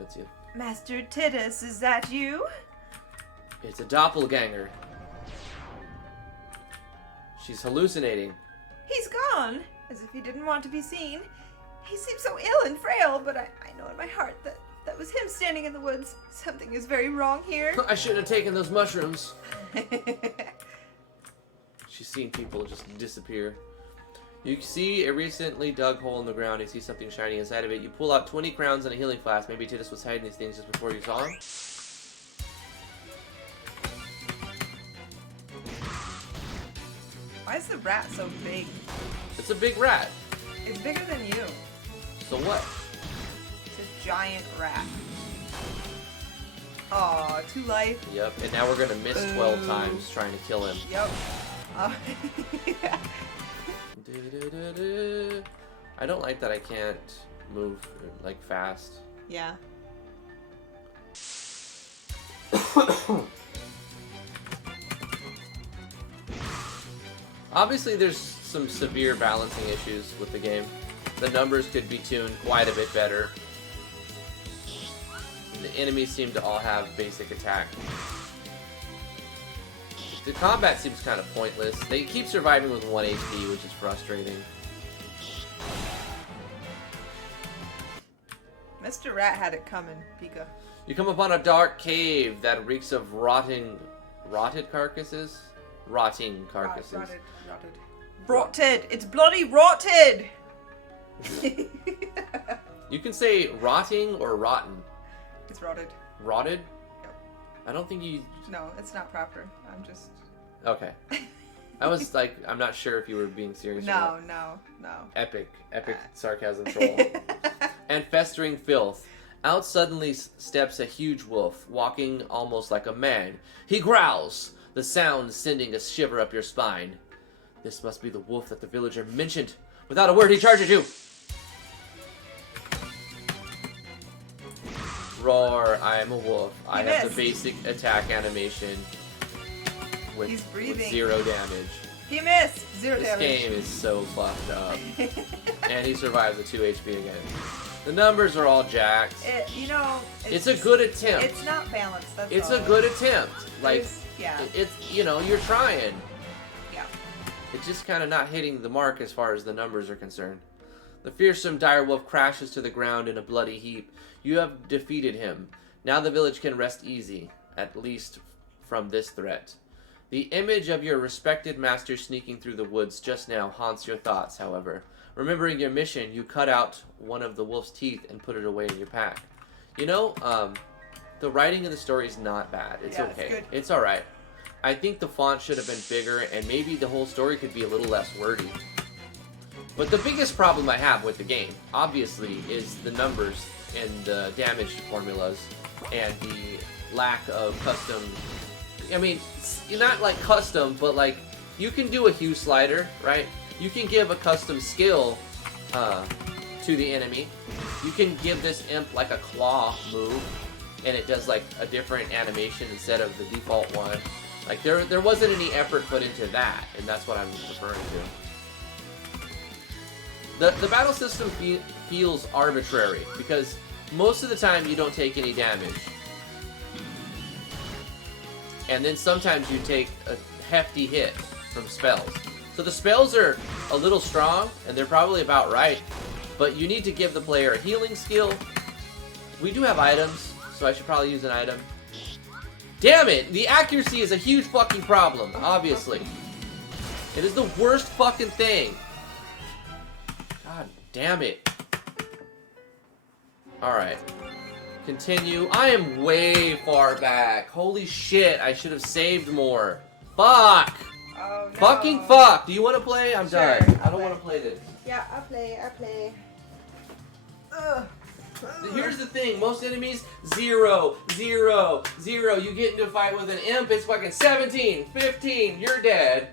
That's you. Master Titus, is that you? It's a doppelganger. She's hallucinating. He's gone, as if he didn't want to be seen. He seems so ill and frail, but I know in my heart that was him standing in the woods. Something is very wrong here. I shouldn't have taken those mushrooms. She's seen people just disappear. You see a recently dug hole in the ground. You see something shiny inside of it. You pull out 20 crowns and a healing flask. Maybe Tidus was hiding these things just before you saw him. Why is the rat so big? It's a big rat. It's bigger than you. So what? It's a giant rat. Aw, 2 life. Yep, and now we're gonna miss 12 times trying to kill him. Yep. Yeah. I don't like that I can't move like fast. Yeah. Obviously, there's some severe balancing issues with the game. The numbers could be tuned quite a bit better. The enemies seem to all have basic attack. The combat seems kind of pointless. They keep surviving with 1 HP, which is frustrating. Mr. Rat had it coming, Pika. You come upon a dark cave that reeks of rotted carcasses? Rotting carcasses. Rotted. Rotted! It's bloody rotted! You can say rotting or rotten. It's rotted. Rotted? Yep. I don't think you... No, it's not proper. I'm just... Okay. I was like, I'm not sure if you were being serious or No. not. Epic sarcasm troll. And festering filth. Out suddenly steps a huge wolf, walking almost like a man. He growls, the sound sending a shiver up your spine. This must be the wolf that the villager mentioned. Without a word, he charges you. Roar, I am a wolf. I have the basic attack animation with 0 damage. He missed! 0 damage. This game is so fucked up. And he survives a 2 HP again. The numbers are all jacked. It's a good attempt. It's not balanced, that's It's all. a good attempt. Like, yeah. it's, you're trying. Yeah. It's just kind of not hitting the mark as far as the numbers are concerned. The fearsome direwolf crashes to the ground in a bloody heap. You have defeated him. Now the village can rest easy, at least from this threat. The image of your respected master sneaking through the woods just now haunts your thoughts, however. Remembering your mission, you cut out one of the wolf's teeth and put it away in your pack. The writing in the story is not bad. It's okay. It's good. It's alright. I think the font should have been bigger, and maybe the whole story could be a little less wordy. But the biggest problem I have with the game, obviously, is the numbers and the damage formulas and the lack of custom... I mean, not like custom, but like, you can do a hue slider, right? You can give a custom skill to the enemy. You can give this imp like a claw move, and it does like a different animation instead of the default one. Like, there wasn't any effort put into that, and that's what I'm referring to. The battle system feels arbitrary, because most of the time you don't take any damage. And then sometimes you take a hefty hit from spells. So the spells are a little strong, and they're probably about right, but you need to give the player a healing skill. We do have items, so I should probably use an item. Damn it! The accuracy is a huge fucking problem, obviously. It is the worst fucking thing. God damn it. Alright. Continue. I am way far back. Holy shit, I should have saved more. Fuck! Oh, no. Fucking fuck! Do you want to play? I'm Sure, done. I I'll don't play. want to play this. Yeah, I play. Ugh. Here's the thing, most enemies, 0, 0, 0. You get into a fight with an imp, it's fucking 17, 15, you're dead.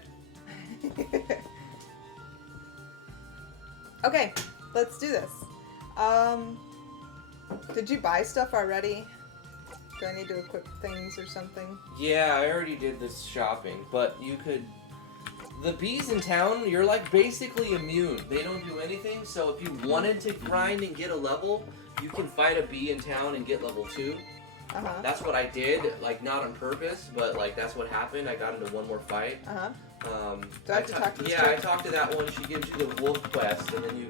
Okay, let's do this. Did you buy stuff already? Do I need to equip things or something? Yeah, I already did this shopping, but you could... The bees in town, you're like basically immune. They don't do anything, so if you wanted to grind and get a level, you can fight a bee in town and get level 2. Uh-huh. That's what I did, like not on purpose, but like that's what happened. I got into one more fight. Uh-huh. Do I have to ta- talk to this Yeah, I chick? talked to that one. She gives you the wolf quest, and then you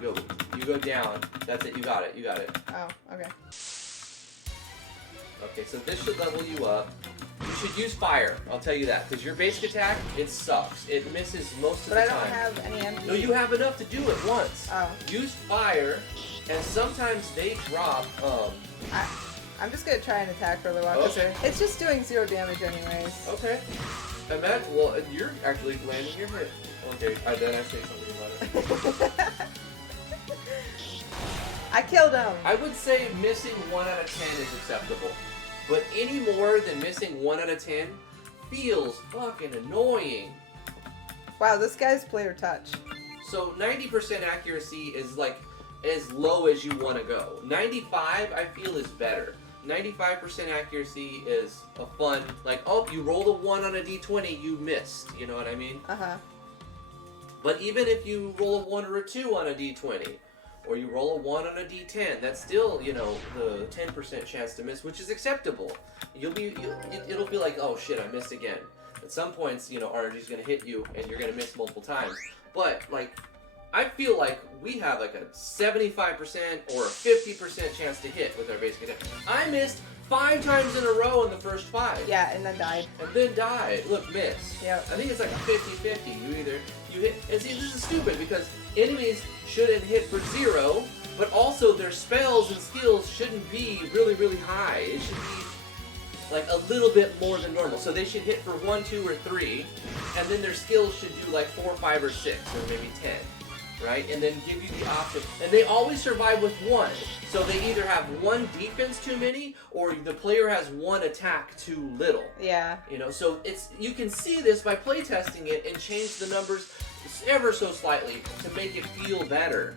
go down. That's it. You got it. Oh, okay. Okay, so this should level you up. You should use fire. I'll tell you that, because your basic attack, it sucks. It misses most of But the I time. don't have any MP. No, you have enough to do it once. Oh. Use fire, and sometimes they drop. I'm just gonna try and attack for a little while because Okay. it's just doing 0 damage anyways. Okay. Well, you're actually landing your hit. Okay, then I say something about it. I killed him. I would say missing 1 out of 10 is acceptable. But any more than missing 1 out of 10 feels fucking annoying. Wow, this guy's player touch. So 90% accuracy is like as low as you want to go. 95 I feel is better. 95% accuracy is a fun, like, oh, you rolled a 1 on a d20, you missed. You know what I mean? Uh-huh. But even if you roll a 1 or a 2 on a d20, or you roll a 1 on a d10, that's still, you know, the 10% chance to miss, which is acceptable. It'll feel like, oh shit, I missed again. At some points, you know, RNG's gonna hit you, and you're gonna miss multiple times. But, like, I feel like we have like a 75% or a 50% chance to hit with our basic attack. I missed 5 times in a row in the first 5. Yeah, and then died. And then died. Look, miss. Yep. I think it's like a 50-50. You hit, and see, this is stupid because enemies shouldn't hit for 0, but also their spells and skills shouldn't be really, really high. It should be like a little bit more than normal. So they should hit for 1, 2, or 3, and then their skills should do like 4, 5, or 6, or maybe 10. Right? And then give you the option. And they always survive with 1. So they either have 1 defense too many, or the player has 1 attack too little. Yeah. You know, so you can see this by playtesting it and change the numbers ever so slightly to make it feel better.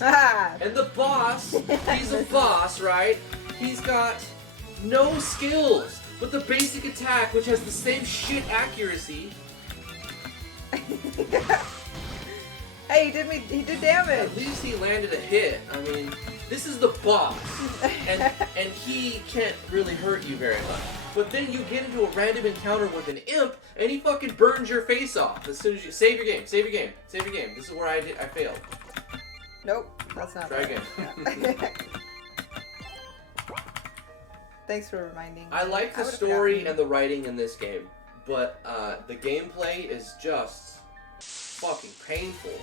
Ah! And the boss, he's a boss, right? He's got no skills, but the basic attack, which has the same shit accuracy. Hey, he did damage. At least he landed a hit. I mean, this is the boss, and he can't really hurt you very much. But then you get into a random encounter with an imp, and he fucking burns your face off as soon as you save your game. Save your game. Save your game. This is where I failed. Nope, that's not. Try right. again. Yeah. Thanks for reminding me. I like the story and the writing in this game, but the gameplay is just fucking painful.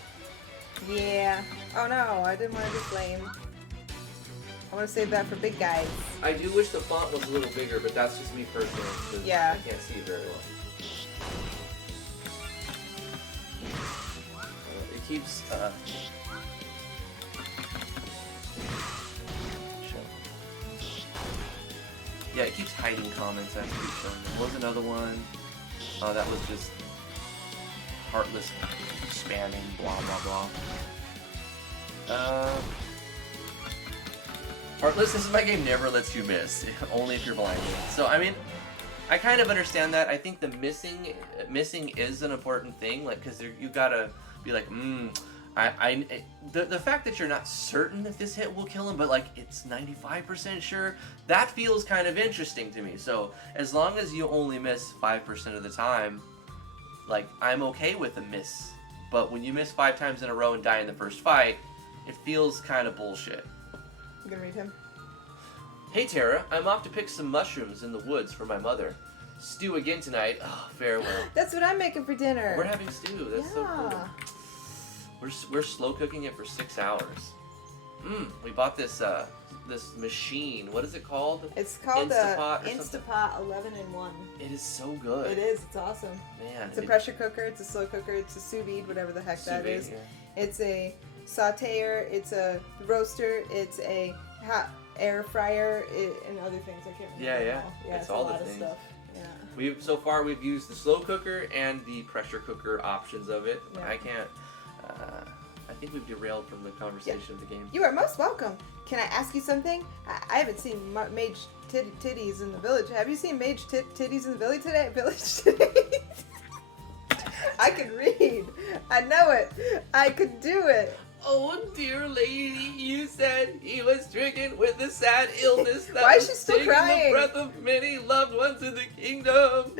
Yeah. Oh no, I didn't want to be flame. I want to save that for big guys. I do wish the font was a little bigger, but that's just me personally, because Yeah. I can't see it very well. It keeps, yeah, it keeps hiding comments after keep showing them. What was another one? Oh, that was just heartless spamming, blah, blah, blah. Heartless, this is my game, never lets you miss. Only if you're blinded. So, I mean, I kind of understand that. I think the missing is an important thing, like, because you gotta be like, the fact that you're not certain if this hit will kill him, but like it's 95% sure, that feels kind of interesting to me. So as long as you only miss 5% of the time, like I'm okay with a miss. But when you miss 5 times in a row and die in the first fight, it feels kind of bullshit. You gonna read him? Hey Tara, I'm off to pick some mushrooms in the woods for my mother. Stew again tonight. Oh, farewell. That's what I'm making for dinner. We're having stew. That's so cool. We're slow cooking it for 6 hours. We bought this this machine. What is it called? It's called Instapot 11 in 1. It is so good. It is. It's awesome. Man. It's a pressure cooker. It's a slow cooker. It's a sous vide, whatever the heck that is. Yeah. It's a sauteer. It's a roaster. It's a hot air fryer, and other things. I can't remember. Yeah. Yeah, It's all a the lot things. of stuff. So far we've used the slow cooker and the pressure cooker options of it. Yeah. I can't. I think we've derailed from the conversation of the game. You are most welcome. Can I ask you something? I haven't seen mage titties in the village. Have you seen mage titties in the village today? I can read. I know it. I could do it. Oh dear lady, you said he was stricken with a sad illness that Why is was she still taking crying? the breath of many loved ones in the kingdom.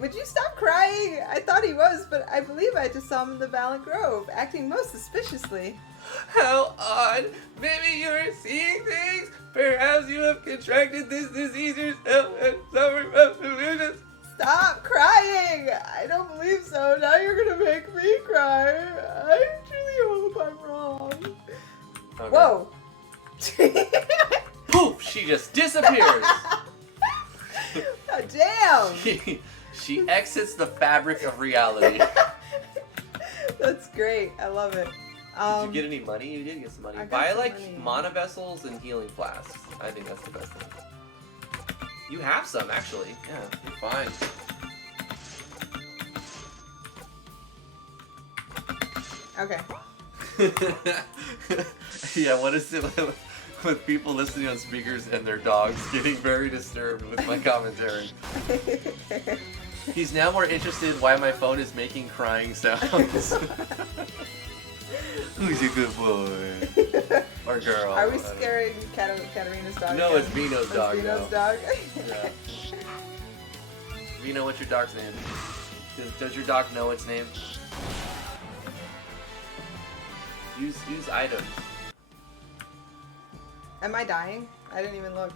Would you stop crying? I thought he was, but I believe I just saw him in the Valiant Grove, acting most suspiciously. How odd! Maybe you're seeing things. Perhaps you have contracted this disease yourself and suffer from delusions. Stop crying! I don't believe so. Now you're gonna make me cry. I truly hope I'm wrong. Okay. Whoa! Poof! She just disappears. Oh, damn! She exits the fabric of reality. That's great. I love it. Did you get any money? You did get some money. I got Buy some like money. mana vessels and healing flasks. I think that's the best thing. You have some actually. Yeah, you're fine. Okay. Yeah, what is it with people listening on speakers and their dogs getting very disturbed with my commentary? He's now more interested why my phone is making crying sounds. Who's a good boy? Or girl? Are we I don't know. scaring Katarina's dog? No, again? it's Vino's It's dog. Vino's no. dog? Yeah. Vino, what's your dog's name? Does your dog know its name? Use items. Am I dying? I didn't even look.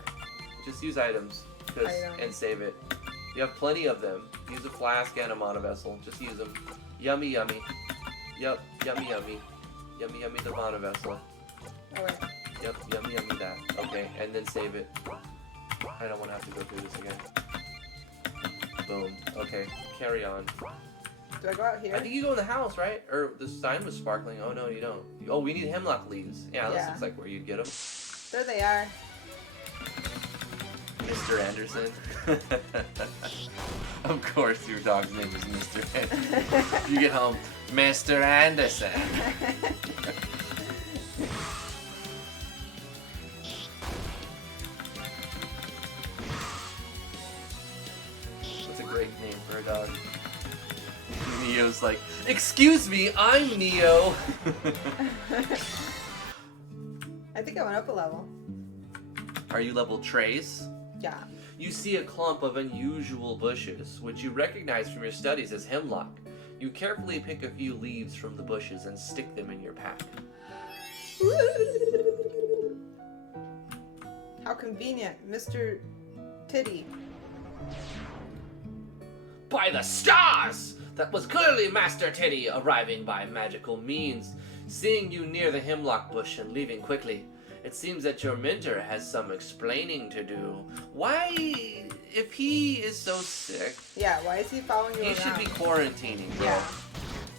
Just use items Items. and save it. You have plenty of them. Use a flask and a mana vessel. Just use them. Yummy, yummy. Yup, yummy, yummy. Yummy, yummy, the mana vessel. Oh, wait. Yep, yummy, yummy, that. Okay, and then save it. I don't want to have to go through this again. Boom. Okay, carry on. Do I go out here? I think you go in the house, right? Or the sign was sparkling. Oh, no, you don't. Oh, we need hemlock leaves. Yeah, this Yeah. looks like where you'd get them. There they are. Mr. Anderson. Of course your dog's name is Mr. Anderson. You get home, Mr. Anderson. That's a great name for a dog. Neo's like, excuse me, I'm Neo. I think I went up a level. Are you level Trace? Yeah. You see a clump of unusual bushes, which you recognize from your studies as hemlock. You carefully pick a few leaves from the bushes and stick them in your pack. How convenient, Mr. Titty. By the stars! That was clearly Master Teddy arriving by magical means, seeing you near the hemlock bush and leaving quickly. It seems that your mentor has some explaining to do. Why, if he is so sick, Yeah, why is he following you he around? should be quarantining, bro. Yeah.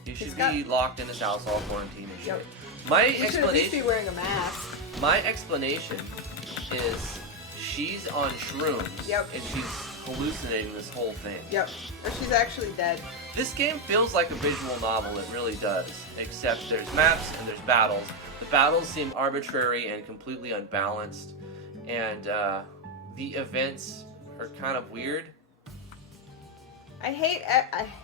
He should He's be locked in his house, all quarantined and shit. Yep. My He should at least be explanation, wearing a mask. my explanation is she's on shrooms, Yep. and she's hallucinating this whole thing. Yep. Or she's actually dead. This game feels like a visual novel, it really does. Except there's maps and there's battles. The battles seem arbitrary and completely unbalanced, and the events are kind of weird. I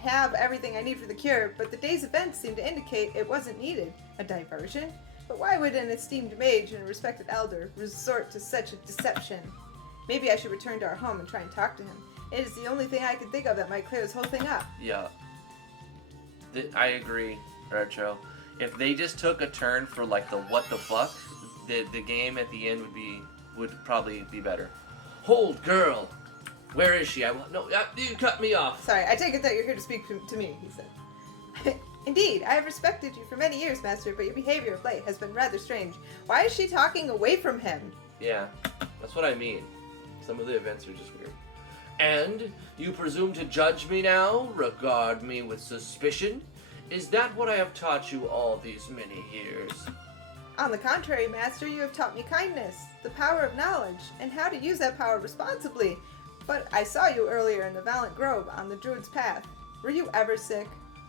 have everything I need for the cure, but the day's events seem to indicate it wasn't needed. A diversion? But why would an esteemed mage and a respected elder resort to such a deception? Maybe I should return to our home and try and talk to him. It is the only thing I can think of that might clear this whole thing up. Yeah. I agree, Retro. If they just took a turn for like the what the fuck, the game at the end would probably be better. Hold, girl. Where is she? No, you cut me off. Sorry, I take it that you're here to speak to me, he said. Indeed, I have respected you for many years, Master, but your behavior of late has been rather strange. Why is she talking away from him? Yeah, that's what I mean. Some of the events are just weird. And you presume to judge me now? Regard me with suspicion? Is that what I have taught you all these many years? On the contrary, Master, you have taught me kindness, the power of knowledge, and how to use that power responsibly. But I saw you earlier in the Valiant Grove on the Druid's Path. Were you ever sick?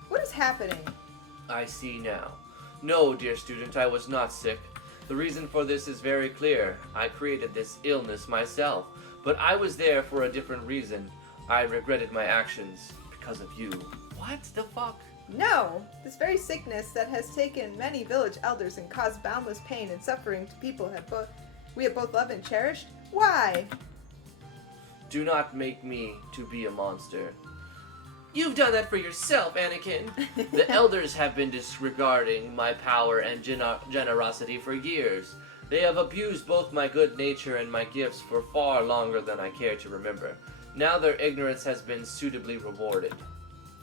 What is happening? I see now. No, dear student, I was not sick. The reason for this is very clear. I created this illness myself, but I was there for a different reason. I regretted my actions because of you. What the fuck? No! This very sickness that has taken many village elders and caused boundless pain and suffering to people we have both loved and cherished? Why? Do not make me to be a monster. You've done that for yourself, Anakin. The elders have been disregarding my power and generosity for years. They have abused both my good nature and my gifts for far longer than I care to remember. Now their ignorance has been suitably rewarded.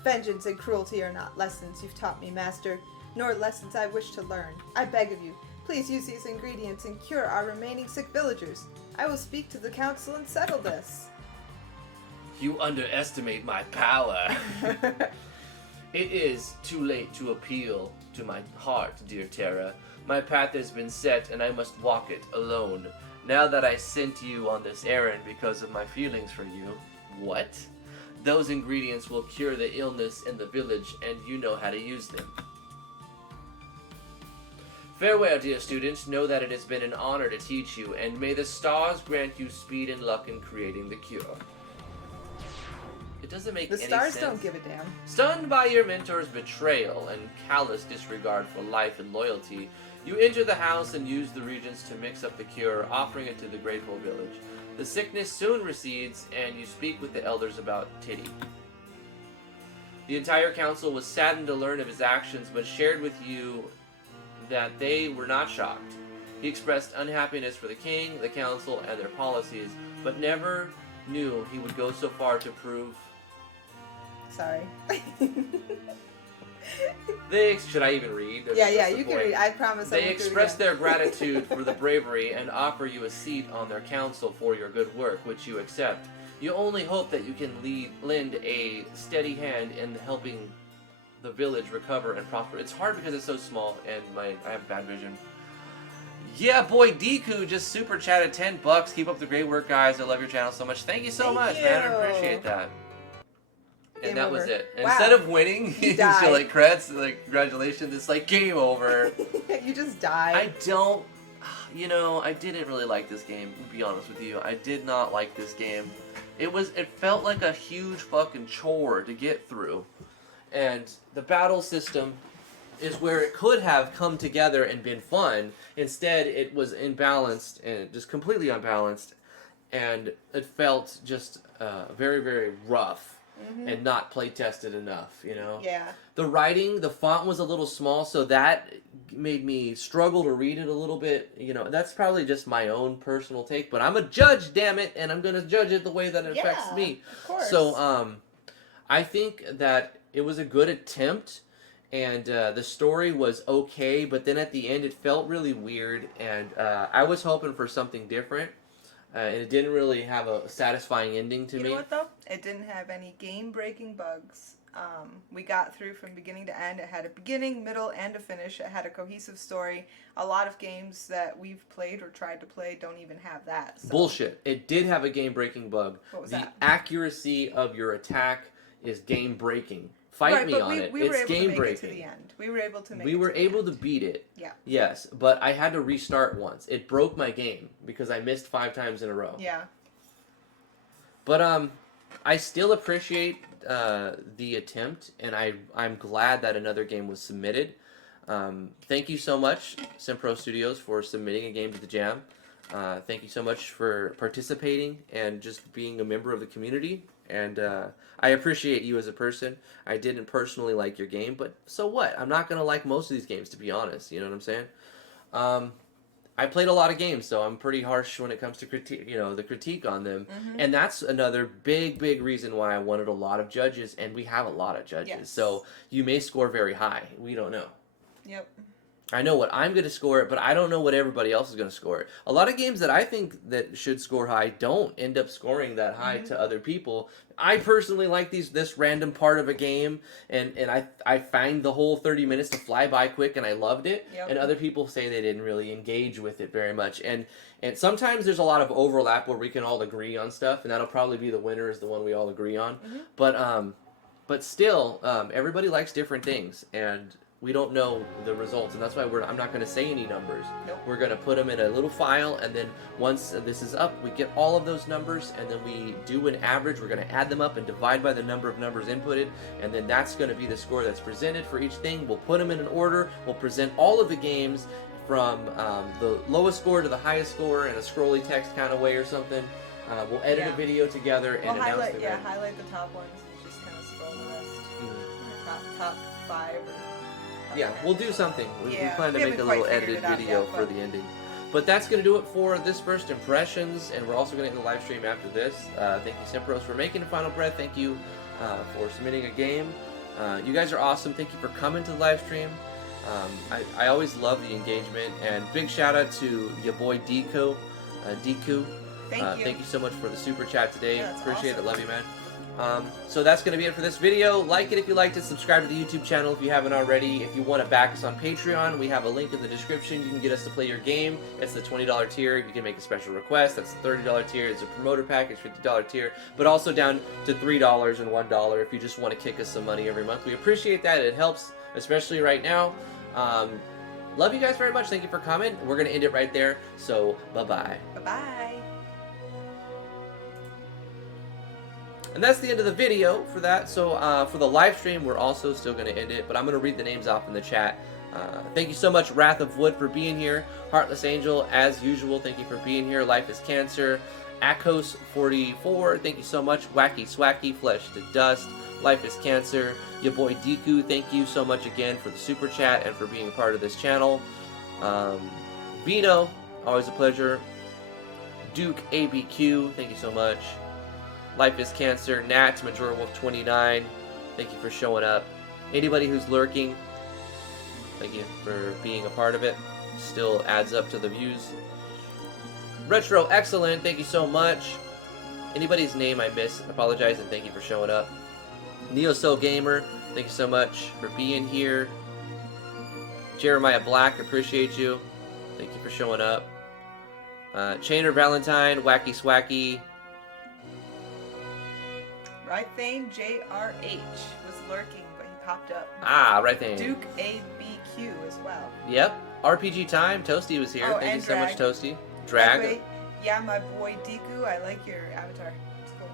Vengeance and cruelty are not lessons you've taught me, Master, nor lessons I wish to learn. I beg of you, please use these ingredients and cure our remaining sick villagers. I will speak to the council and settle this. You underestimate my power. It is too late to appeal to my heart, dear Terra. My path has been set and I must walk it alone. Now that I sent you on this errand because of my feelings for you, what? Those ingredients will cure the illness in the village and you know how to use them. Farewell, dear students. Know that it has been an honor to teach you, and may the stars grant you speed and luck in creating the cure. It doesn't make any sense. The stars don't give a damn. Stunned by your mentor's betrayal and callous disregard for life and loyalty, you enter the house and use the reagents to mix up the cure, offering it to the grateful village. The sickness soon recedes, and you speak with the elders about Tiddy. The entire council was saddened to learn of his actions, but shared with you that they were not shocked. He expressed unhappiness for the king, the council, and their policies, but never knew he would go so far to prove... Sorry. Should I even read? Yeah, you can read. I promise I They won't do it express again. their gratitude for the bravery and offer you a seat on their council for your good work, which you accept. You only hope that you can lend a steady hand in helping the village recover and prosper. It's hard because it's so small and I have bad vision. Yeah, boy, Deku just super chatted $10. Keep up the great work, guys. I love your channel so much. Thank you so much, man. I appreciate that. And Game that over. was it. Wow. Instead of winning, You so died. like creds, like congratulations, it's like game over. You just died. I don't, I didn't really like this game, to be honest with you. I did not like this game. It felt like a huge fucking chore to get through. And the battle system is where it could have come together and been fun. Instead, it was imbalanced and just completely unbalanced. And it felt just very, very rough. And not play tested enough, Yeah. The writing, the font was a little small, so that made me struggle to read it a little bit. That's probably just my own personal take, but I'm a judge, damn it, and I'm gonna judge it the way that it affects me. Of course. So, I think that it was a good attempt, and the story was okay, but then at the end it felt really weird, and I was hoping for something different. And it didn't really have a satisfying ending to me. You know what though? It didn't have any game-breaking bugs. We got through from beginning to end. It had a beginning, middle, and a finish. It had a cohesive story. A lot of games that we've played or tried to play don't even have that. So. Bullshit. It did have a game-breaking bug. What was the that? accuracy of your attack is game-breaking. Fight right, me but on it. We were It's able to make it game-breaking. to the end. We were able to make We it were to the able end. to beat it. Yeah. Yes, but I had to restart once. It broke my game because I missed 5 times in a row. Yeah. But I still appreciate the attempt, and I'm glad that another game was submitted. Thank you so much, Simpro Studios, for submitting a game to the Jam. Thank you so much for participating and just being a member of the community. And I appreciate you as a person. I didn't personally like your game, but so what? I'm not going to like most of these games, to be honest. You know what I'm saying? I played a lot of games, so I'm pretty harsh when it comes to the critique on them. And that's another big reason why I wanted a lot of judges, and we have a lot of judges. Yes. So you may score very high. We don't know. Yep. I know what I'm going to score it, but I don't know what everybody else is going to score it. A lot of games that I think that should score high don't end up scoring that high to other people. I personally like this random part of a game, and I find the whole 30 minutes to fly by quick, and I loved it. Yep. And other people say they didn't really engage with it very much. And sometimes there's a lot of overlap where we can all agree on stuff, and that'll probably be the winner is the one we all agree on. But still, everybody likes different things, and we don't know the results, and that's why I'm not going to say any numbers. Nope. We're going to put them in a little file, and then once this is up, we get all of those numbers, and then we do an average. We're going to add them up and divide by the number of numbers inputted, and then that's going to be the score that's presented for each thing. We'll put them in an order. We'll present all of the games from the lowest score to the highest score in a scrolly text kind of way or something. We'll edit a video together and We'll announce highlight, the event. highlight the top ones and just kind of scroll the rest. top 5 or Yeah, we'll do something. We Yeah, plan to we make a haven't little quite figured edited it out video yet, for but- the ending. But that's going to do it for this first impressions, and we're also going to end the live stream after this. Thank you, Simpros, for making a final breath. Thank you for submitting a game. You guys are awesome. Thank you for coming to the live stream. I always love the engagement, and big shout out to your boy Deku. Thank you. Thank you so much for the super chat today. Yeah, that's Appreciate awesome. it. Love you, man. So that's going to be it for this video. Like it if you liked it. Subscribe to the YouTube channel if you haven't already. If you want to back us on Patreon, we have a link in the description. You can get us to play your game. It's the $20 tier. You can make a special request. That's the $30 tier. It's a promoter package, $50 tier. But also down to $3 and $1 if you just want to kick us some money every month. We appreciate that. It helps, especially right now. Love you guys very much. Thank you for coming. We're going to end it right there. So, bye-bye. Bye-bye. And that's the end of the video for that. So for the live stream, we're also still going to end it, but I'm going to read the names off in the chat. Thank you so much, Wrath of Wood, for being here. Heartless Angel, as usual, thank you for being here. Life is Cancer. Akos44, thank you so much. Wacky Swacky, Flesh to Dust. Life is Cancer. Your boy Deku, thank you so much again for the super chat and for being a part of this channel. Vino, always a pleasure. Duke ABQ, thank you so much. Life is Cancer, Nat, Majora Wolf 29, thank you for showing up. Anybody who's lurking, thank you for being a part of it. Still adds up to the views. Retro Excellent, thank you so much. Anybody's name I missed, apologize and thank you for showing up. Neo Soul Gamer, thank you so much for being here. Jeremiah Black, appreciate you. Thank you for showing up. Chainer Valentine, Wacky Swacky. Rythane JRH was lurking, but he popped up. Ah, right there. Duke ABQ as well. Yep. RPG Time, Toasty was here. Oh, Thank you and so much, Drag. Toasty. By the Drag. way, yeah, my boy Deku, I like your avatar. It's cool.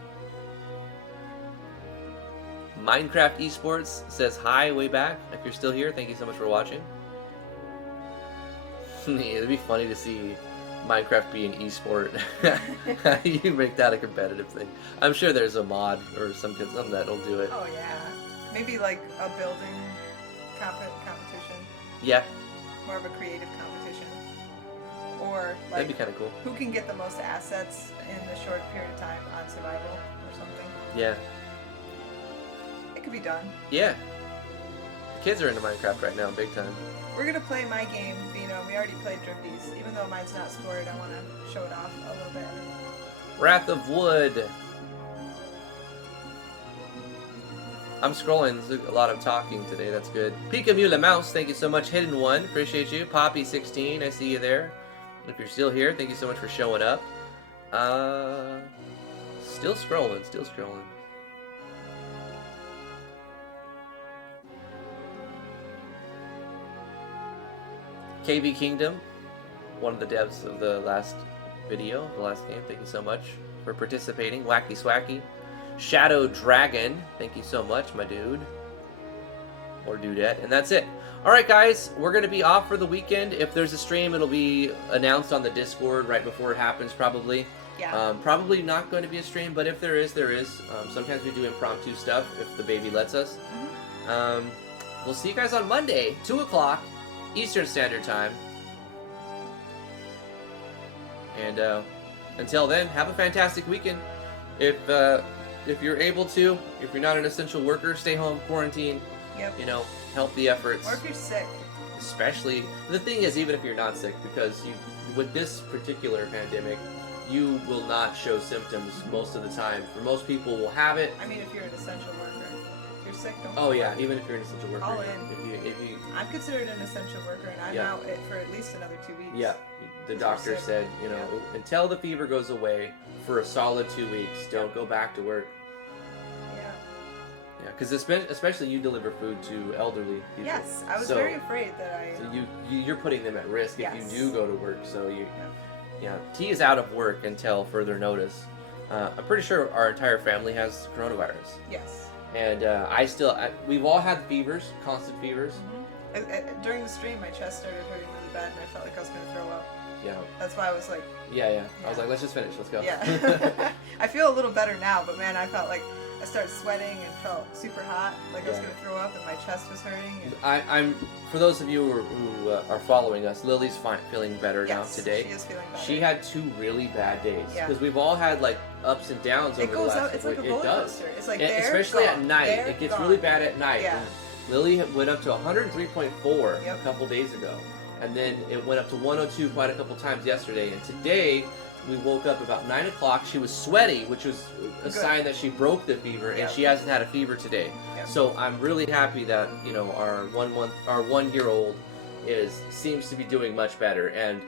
Minecraft Esports says hi way back. If you're still here, thank you so much for watching. It'd be funny to see Minecraft be an esport. You can make that a competitive thing. I'm sure there's a mod or something that'll do it. Oh yeah. Maybe like a building competition. Yeah, More of a creative competition. Or that'd be like kind of cool. who can get the most assets in a short period of time on survival or something. Yeah. It could be done. Yeah. The kids are into Minecraft right now, big time. We're gonna play my game, Vino. We already played Drifties. Even though mine's not scored, I want to show it off a little bit. Wrath of Wood. I'm scrolling. There's a lot of talking today. That's good. Pika Mula Mouse, thank you so much. Hidden One, appreciate you. Poppy16, I see you there. If you're still here, thank you so much for showing up. Still scrolling, still scrolling. KB Kingdom, one of the devs of the last video, the last game. Thank you so much for participating. Wacky Swacky. Shadow Dragon, thank you so much, my dude. Or dudette. And that's it. Alright guys, we're going to be off for the weekend. If there's a stream, it'll be announced on the Discord right before it happens, probably. Yeah. Probably not going to be a stream, but if there is, there is. Sometimes we do impromptu stuff if the baby lets us. We'll see you guys on Monday, 2 o'clock, Eastern Standard Time. And until then, have a fantastic weekend. If you're able to, if you're not an essential worker, stay home, quarantine. Yep. You know, help the efforts. Or if you're sick. Especially, the thing is, even if you're not sick, because with this particular pandemic, you will not show symptoms most of the time. For most people, will have it. I mean, if you're an essential worker. If you're sick, don't Oh yeah, even if you're an essential worker. Call in. If you I'm considered an essential worker, and I'm Yeah. out for at least another 2 weeks. yeah, the If you're doctor sick. said, you know, until the fever goes away for a solid 2 weeks, don't go back to work. Yeah. Yeah, because especially you deliver food to elderly people. Yes, I was So- very afraid that I. So you're putting them at risk if Yes. you do go to work. So T is out of work until further notice. I'm pretty sure our entire family has coronavirus, Yes. and we've all had fevers, constant fevers. During the stream, my chest started hurting really bad, and I felt like I was going to throw up. Yeah, That's why I was like, yeah. I was like, let's just finish. Let's go. yeah. I feel a little better now, but man, I felt like I started sweating and felt super hot, like I was Yeah. gonna throw up, and my chest was hurting. And I'm for those of you who are following us, Lily's feeling better now yes, today. she is feeling better. She had 2 really bad days Yeah. because we've all had like ups and downs it over the goes last. out. It's like a roller it does, coaster. It's like And there, especially at gone, night. there, It gets gone. really bad at night. Yeah. And Lily went up to 103.4 Yep. a couple days ago, and then it went up to 102 quite a couple times yesterday. And today we woke up about 9 o'clock. She was sweaty, which was a Good. sign that she broke the fever, and Yep. she hasn't had a fever today. Yep. So I'm really happy that our 1-year-old seems to be doing much better, and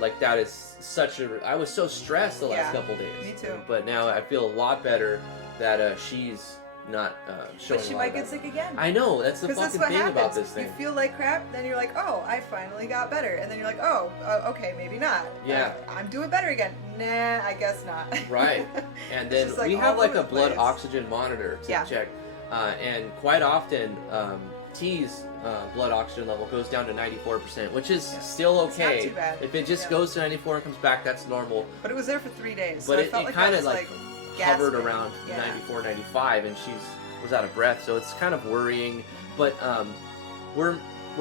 like that is such a. I was so stressed the last Yeah, couple days. me too. But now I feel a lot better that she's not showing. But she a lot might of get that. sick again. I know, that's the Because fucking that's what thing happens. about this thing. You feel like crap, then you're like, oh, I finally got better. And then you're like, oh, okay, maybe not. Yeah. I'm doing better again. Nah, I guess not. Right. And It's then just, like, we all have like over a the blood place. oxygen monitor to Yeah. check. And quite often, T's blood oxygen level goes down to 94%, which is Yeah. still It's not okay. too bad. If it just Yeah. goes to 94 and comes back, that's normal. But it was there for 3 days. But so I it felt like kind that of was, like gasping. hovered around Yeah. 94, 95, and was out of breath. So it's kind of worrying. But we're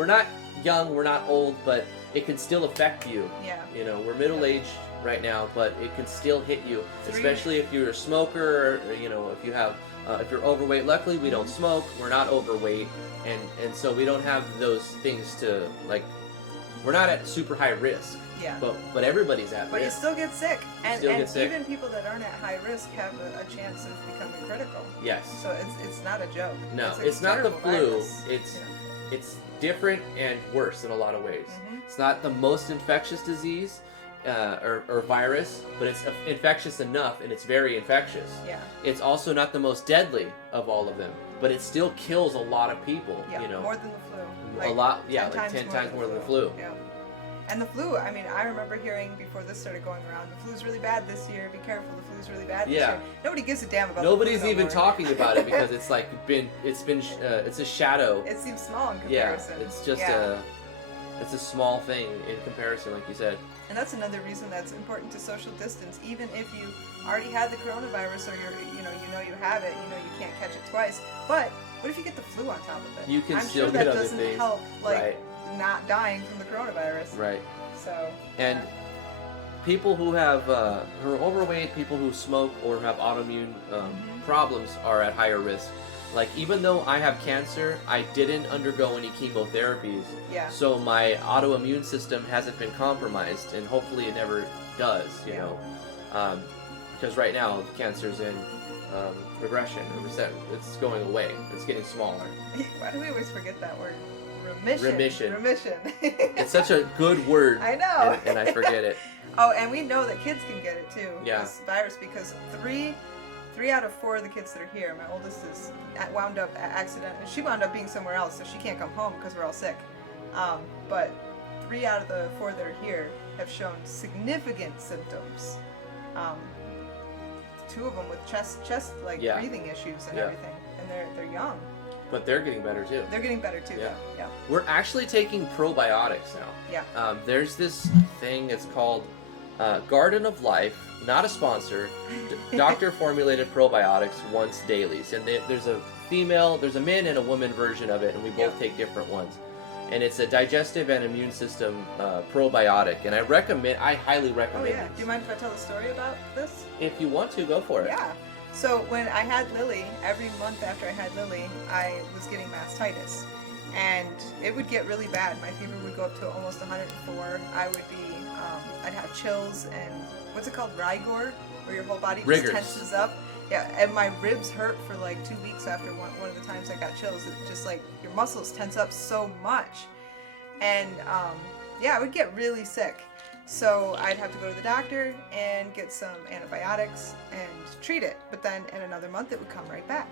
not young, we're not old, but it can still affect you. Yeah. We're middle aged right now, but it can still hit you, 3 especially if you're a smoker, or if you have if you're overweight. Luckily, we don't smoke. We're not overweight, and so we don't have those things to like. We're not at super high risk, Yeah. but everybody's at But you risk. still get sick. And, still and get sick. even people that aren't at high risk have a chance of becoming critical. Yes. So it's not a joke. No, a it's not the terrible flu. virus. It's Yeah. it's different and worse in a lot of ways. Mhm. It's not the most infectious disease or virus, but it's infectious enough, and it's very infectious. Yeah. It's also not the most deadly of all of them, but it still kills a lot of people. Yeah. More than the flu. a lot. Yeah, like 10 10 times more than the flu. Yeah. And the flu, I mean, I remember hearing before this started going around, the flu's really bad this year. Be careful, the flu's really bad this Yeah. year. Nobody gives a damn about Nobody's the flu no even more. talking about it because it's like it's a shadow. It seems small in Yeah, comparison. it's just Yeah. it's a small thing in comparison, like you said. And that's another reason that's important to social distance. Even if you already had the coronavirus, or you have it, you can't catch it twice. But what if you get the flu on top of it? You can I'm still sure get that other doesn't things. help, like Right. not dying from the coronavirus. Right. So. And people who who are overweight, people who smoke or have autoimmune problems are at higher risk. Like, even though I have cancer, I didn't undergo any chemotherapies. Yeah. So my autoimmune system hasn't been compromised, and hopefully it never does, because right now cancer's in regression. It's going away. It's getting smaller. Why do we always forget that word? Remission. Remission. It's such a good word. I know. And I forget it. Oh, and we know that kids can get it too. Yeah. This virus, because three out of 4 of the kids that are here, my oldest wound up she wound up being somewhere else, so she can't come home because we're all sick. But 3 out of the 4 that are here have shown significant symptoms. 2 of them with chest Yeah. breathing issues and Yeah. everything, and they're young. But they're getting better too. They're getting better too. Yeah. Though. Yeah. We're actually taking probiotics now. Yeah. There's this thing, it's called Garden of Life, not a sponsor, doctor formulated probiotics once dailies. And there's a man and a woman version of it, and we both Yep. take different ones. And it's a digestive and immune system probiotic, and I highly Oh recommend yeah. these. Do you mind if I tell a story about this? If you want to, go for it. Yeah. So when I had Lily, every month after I had Lily, I was getting mastitis. And it would get really bad. My fever would go up to almost 104. I would be, I'd have chills and, what's it called, rigor? Where your whole body just Rigors. tenses up. Yeah, and my ribs hurt for like 2 weeks after one of the times I got chills. It just like, your muscles tense up so much. And yeah, I would get really sick. So I'd have to go to the doctor and get some antibiotics and treat it. But then in another month, it would come right back.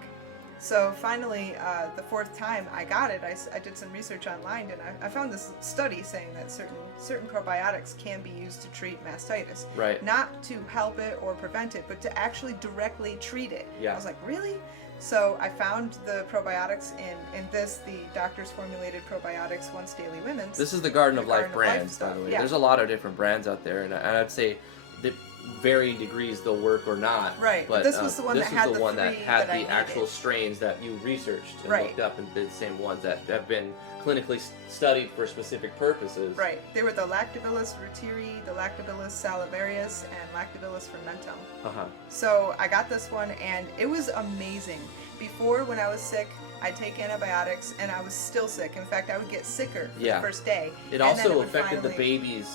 So finally, the 4th time I got it, I did some research online, and I found this study saying that certain probiotics can be used to treat mastitis. Right. Not to help it or prevent it, but to actually directly treat it. Yeah. I was like, really? So I found the probiotics in the doctor's formulated probiotics once daily women's. This is the Garden of The Life Garden of Life brand, by stuff, the way. yeah. There's a lot of different brands out there, and I'd say that varying degrees they'll work or not. Right. But This was the one this that was had the the one that three had that I the actual needed. strains that you researched and Right. looked up, and the same ones that have been clinically studied for specific purposes. Right. They were the Lactobacillus reuteri, the Lactobacillus salivarius, and Lactobacillus fermentum. Uh-huh. So I got this one, and it was amazing. Before, when I was sick, I'd take antibiotics, and I was still sick. In fact, I would get sicker for Yeah. the first day. It and then also would affected the finally baby's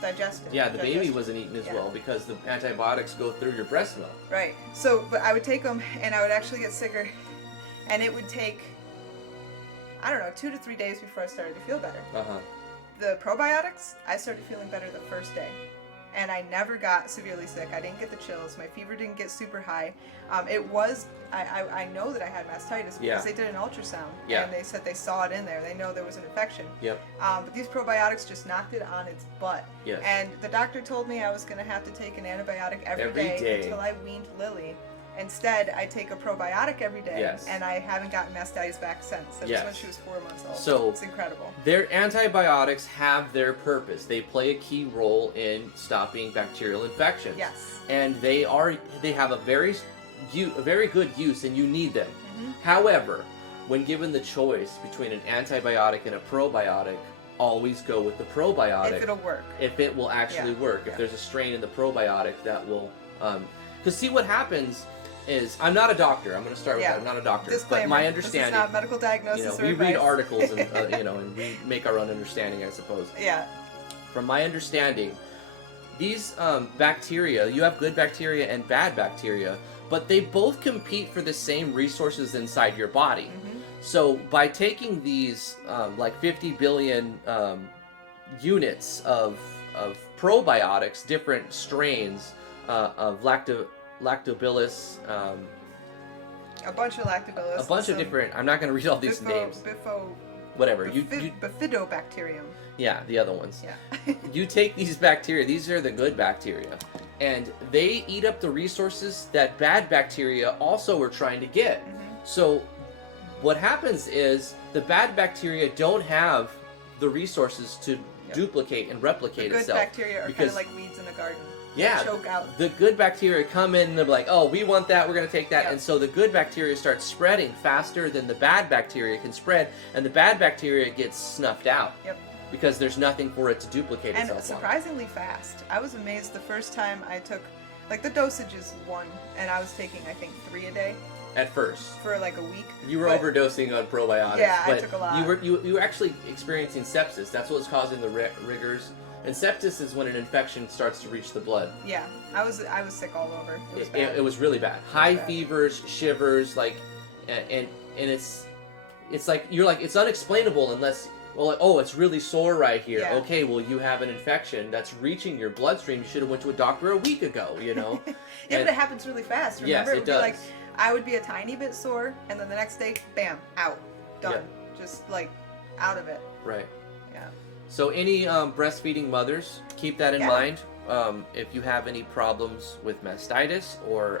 digestive. yeah, the baby digestion. wasn't eating as Yeah. well because the antibiotics go through your breast milk. Right. So, but I would take them, and I would actually get sicker, and it would take, I don't know, 2 to 3 days before I started to feel better. Uh-huh. The probiotics, I started feeling better the first day. And I never got severely sick. I didn't get the chills. My fever didn't get super high. I know that I had mastitis because Yeah. they did an ultrasound. Yeah. And they said they saw it in there. They know there was an infection. Yep. But these probiotics just knocked it on its butt. Yes. And the doctor told me I was going to have to take an antibiotic every Every day. until I weaned Lily. Instead, I take a probiotic every day, Yes. and I haven't gotten mastitis back since. That Yes. was when she was 4 months old. So- it's incredible. Their antibiotics have their purpose. They play a key role in stopping bacterial infections. Yes. And they have a very good use, and you need them. Mhm. However, when given the choice between an antibiotic and a probiotic, always go with the probiotic If it'll work. if it will actually Yeah, work. yeah. If there's a strain in the probiotic that will, because see what happens is, I'm not a doctor. I'm going to start with Yeah. that. I'm not a doctor, Disclaimer, but my this understanding, is not medical diagnosis you know, or we read advice. articles and and we make our own understanding, I suppose. Yeah. From my understanding, these bacteria, you have good bacteria and bad bacteria, but they both compete for the same resources inside your body. Mhm. So by taking these like 50 billion units of probiotics, different strains of lactobacillus, A bunch of lactobacillus. a bunch of some different. I'm not going to read all these names. Whatever. Bifidobacterium. Yeah, the other ones. Yeah. You take these bacteria, these are the good bacteria, and they eat up the resources that bad bacteria also are trying to get. Mhm. So what happens is the bad bacteria don't have the resources to duplicate and The replicate good itself. bacteria are kind because- of like weeds in a garden. Yeah, They choke out. the good bacteria come in and they're like, oh, we want that, we're going to take that. Yeah. And so the good bacteria starts spreading faster than the bad bacteria can spread, and the bad bacteria gets snuffed out. Yep. Because there's nothing for it to duplicate And itself on. surprisingly fast. I was amazed the first time I took, like the dosage is 1, and I was taking I think 3 a day At first. for like a week. You were But- overdosing on probiotics. Yeah, I but took a lot. You were actually experiencing sepsis. That's what's causing the rigors. And sepsis is when an infection starts to reach the blood. Yeah, I was sick all over. It was bad. It was really bad. High bad. fevers, shivers, like, and it's like you're like, it's unexplainable unless, well, like, oh, it's really sore right here. Yeah. Okay, well, you have an infection that's reaching your bloodstream. You should have went to a doctor a week ago. You know. Yeah, And- but it happens really fast. Yes, Remember, it would be does. like I would be a tiny bit sore, and then the next day, bam, out, done, Yep. just like out of it. Right. Yeah. So any breastfeeding mothers, keep that in Yeah. mind. If you have any problems with mastitis or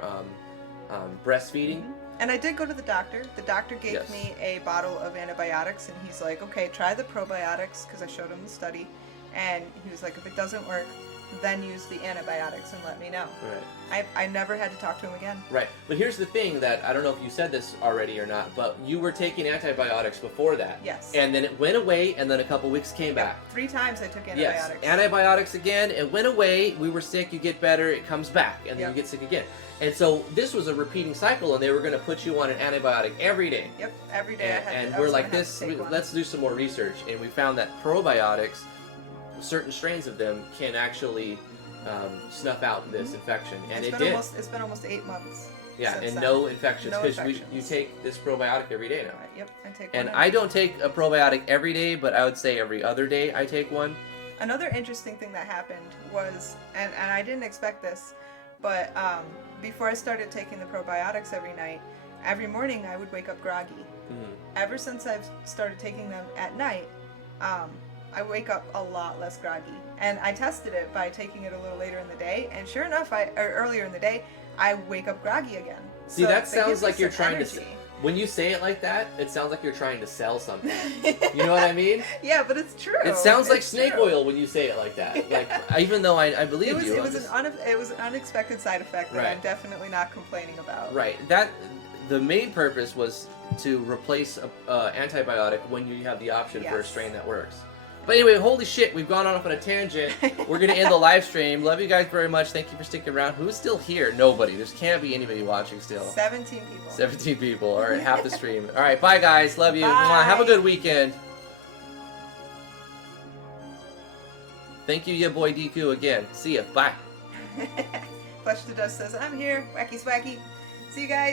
breastfeeding, And I did go to the doctor. The doctor gave Yes. me a bottle of antibiotics, and he's like, okay, try the probiotics, because I showed him the study. And he was like, if it doesn't work, then use the antibiotics and let me know. I never had to talk to him again. Right. But here's the thing that I don't know if you said this already or not, but you were taking antibiotics before that. Yes. And then it went away, and then a couple weeks came back. 3 times I took Yes. antibiotics. Antibiotics again, it went away, we were sick, you get better, it comes back, and then Yep. you get sick again. And so this was a repeating cycle, and they were going to put you on an antibiotic every day. Yep, every day And I we're was like, gonna have this, to take one. let's do some more research. And we found that probiotics, certain strains of them, can actually snuff out this infection. And It's it been did. it's been almost 8 months. Yeah, since and then. no infections. No Because infections. you take this probiotic every day now. Yep, I take And one. I don't take a probiotic every day, but I would say every other day I take one. Another interesting thing that happened was, and I didn't expect this, but before I started taking the probiotics every night, every morning I would wake up groggy. Ever since I've started taking them at night, I wake up a lot less groggy. And I tested it by taking it a little later in the day, and sure enough, or earlier in the day, I wake up groggy again. See, So that they give sounds me like you're some trying energy. to. When you say it like that, it sounds like you're trying to sell something. You know what I mean? Yeah, but it's true. It sounds like It's snake true. oil when you say it like that. Like, even though I believe you. It I'm was just- it was an unexpected side effect that I'm Right. definitely not complaining about. Right. The main purpose was to replace a antibiotic when you have the option for a Yes. strain that works. But anyway, holy shit, we've gone off on a tangent. We're gonna end the live stream. Love you guys very much. Thank you for sticking around. Who's still here? Nobody. There can't be anybody watching still. 17 people. 17 people. All right, half the stream. All right, bye guys. Love you. Bye. Mwah. Have a good weekend. Thank you, ya boy Deku again. See ya. Bye. Flesh to Dust says, I'm here. Wacky Swacky. See you guys.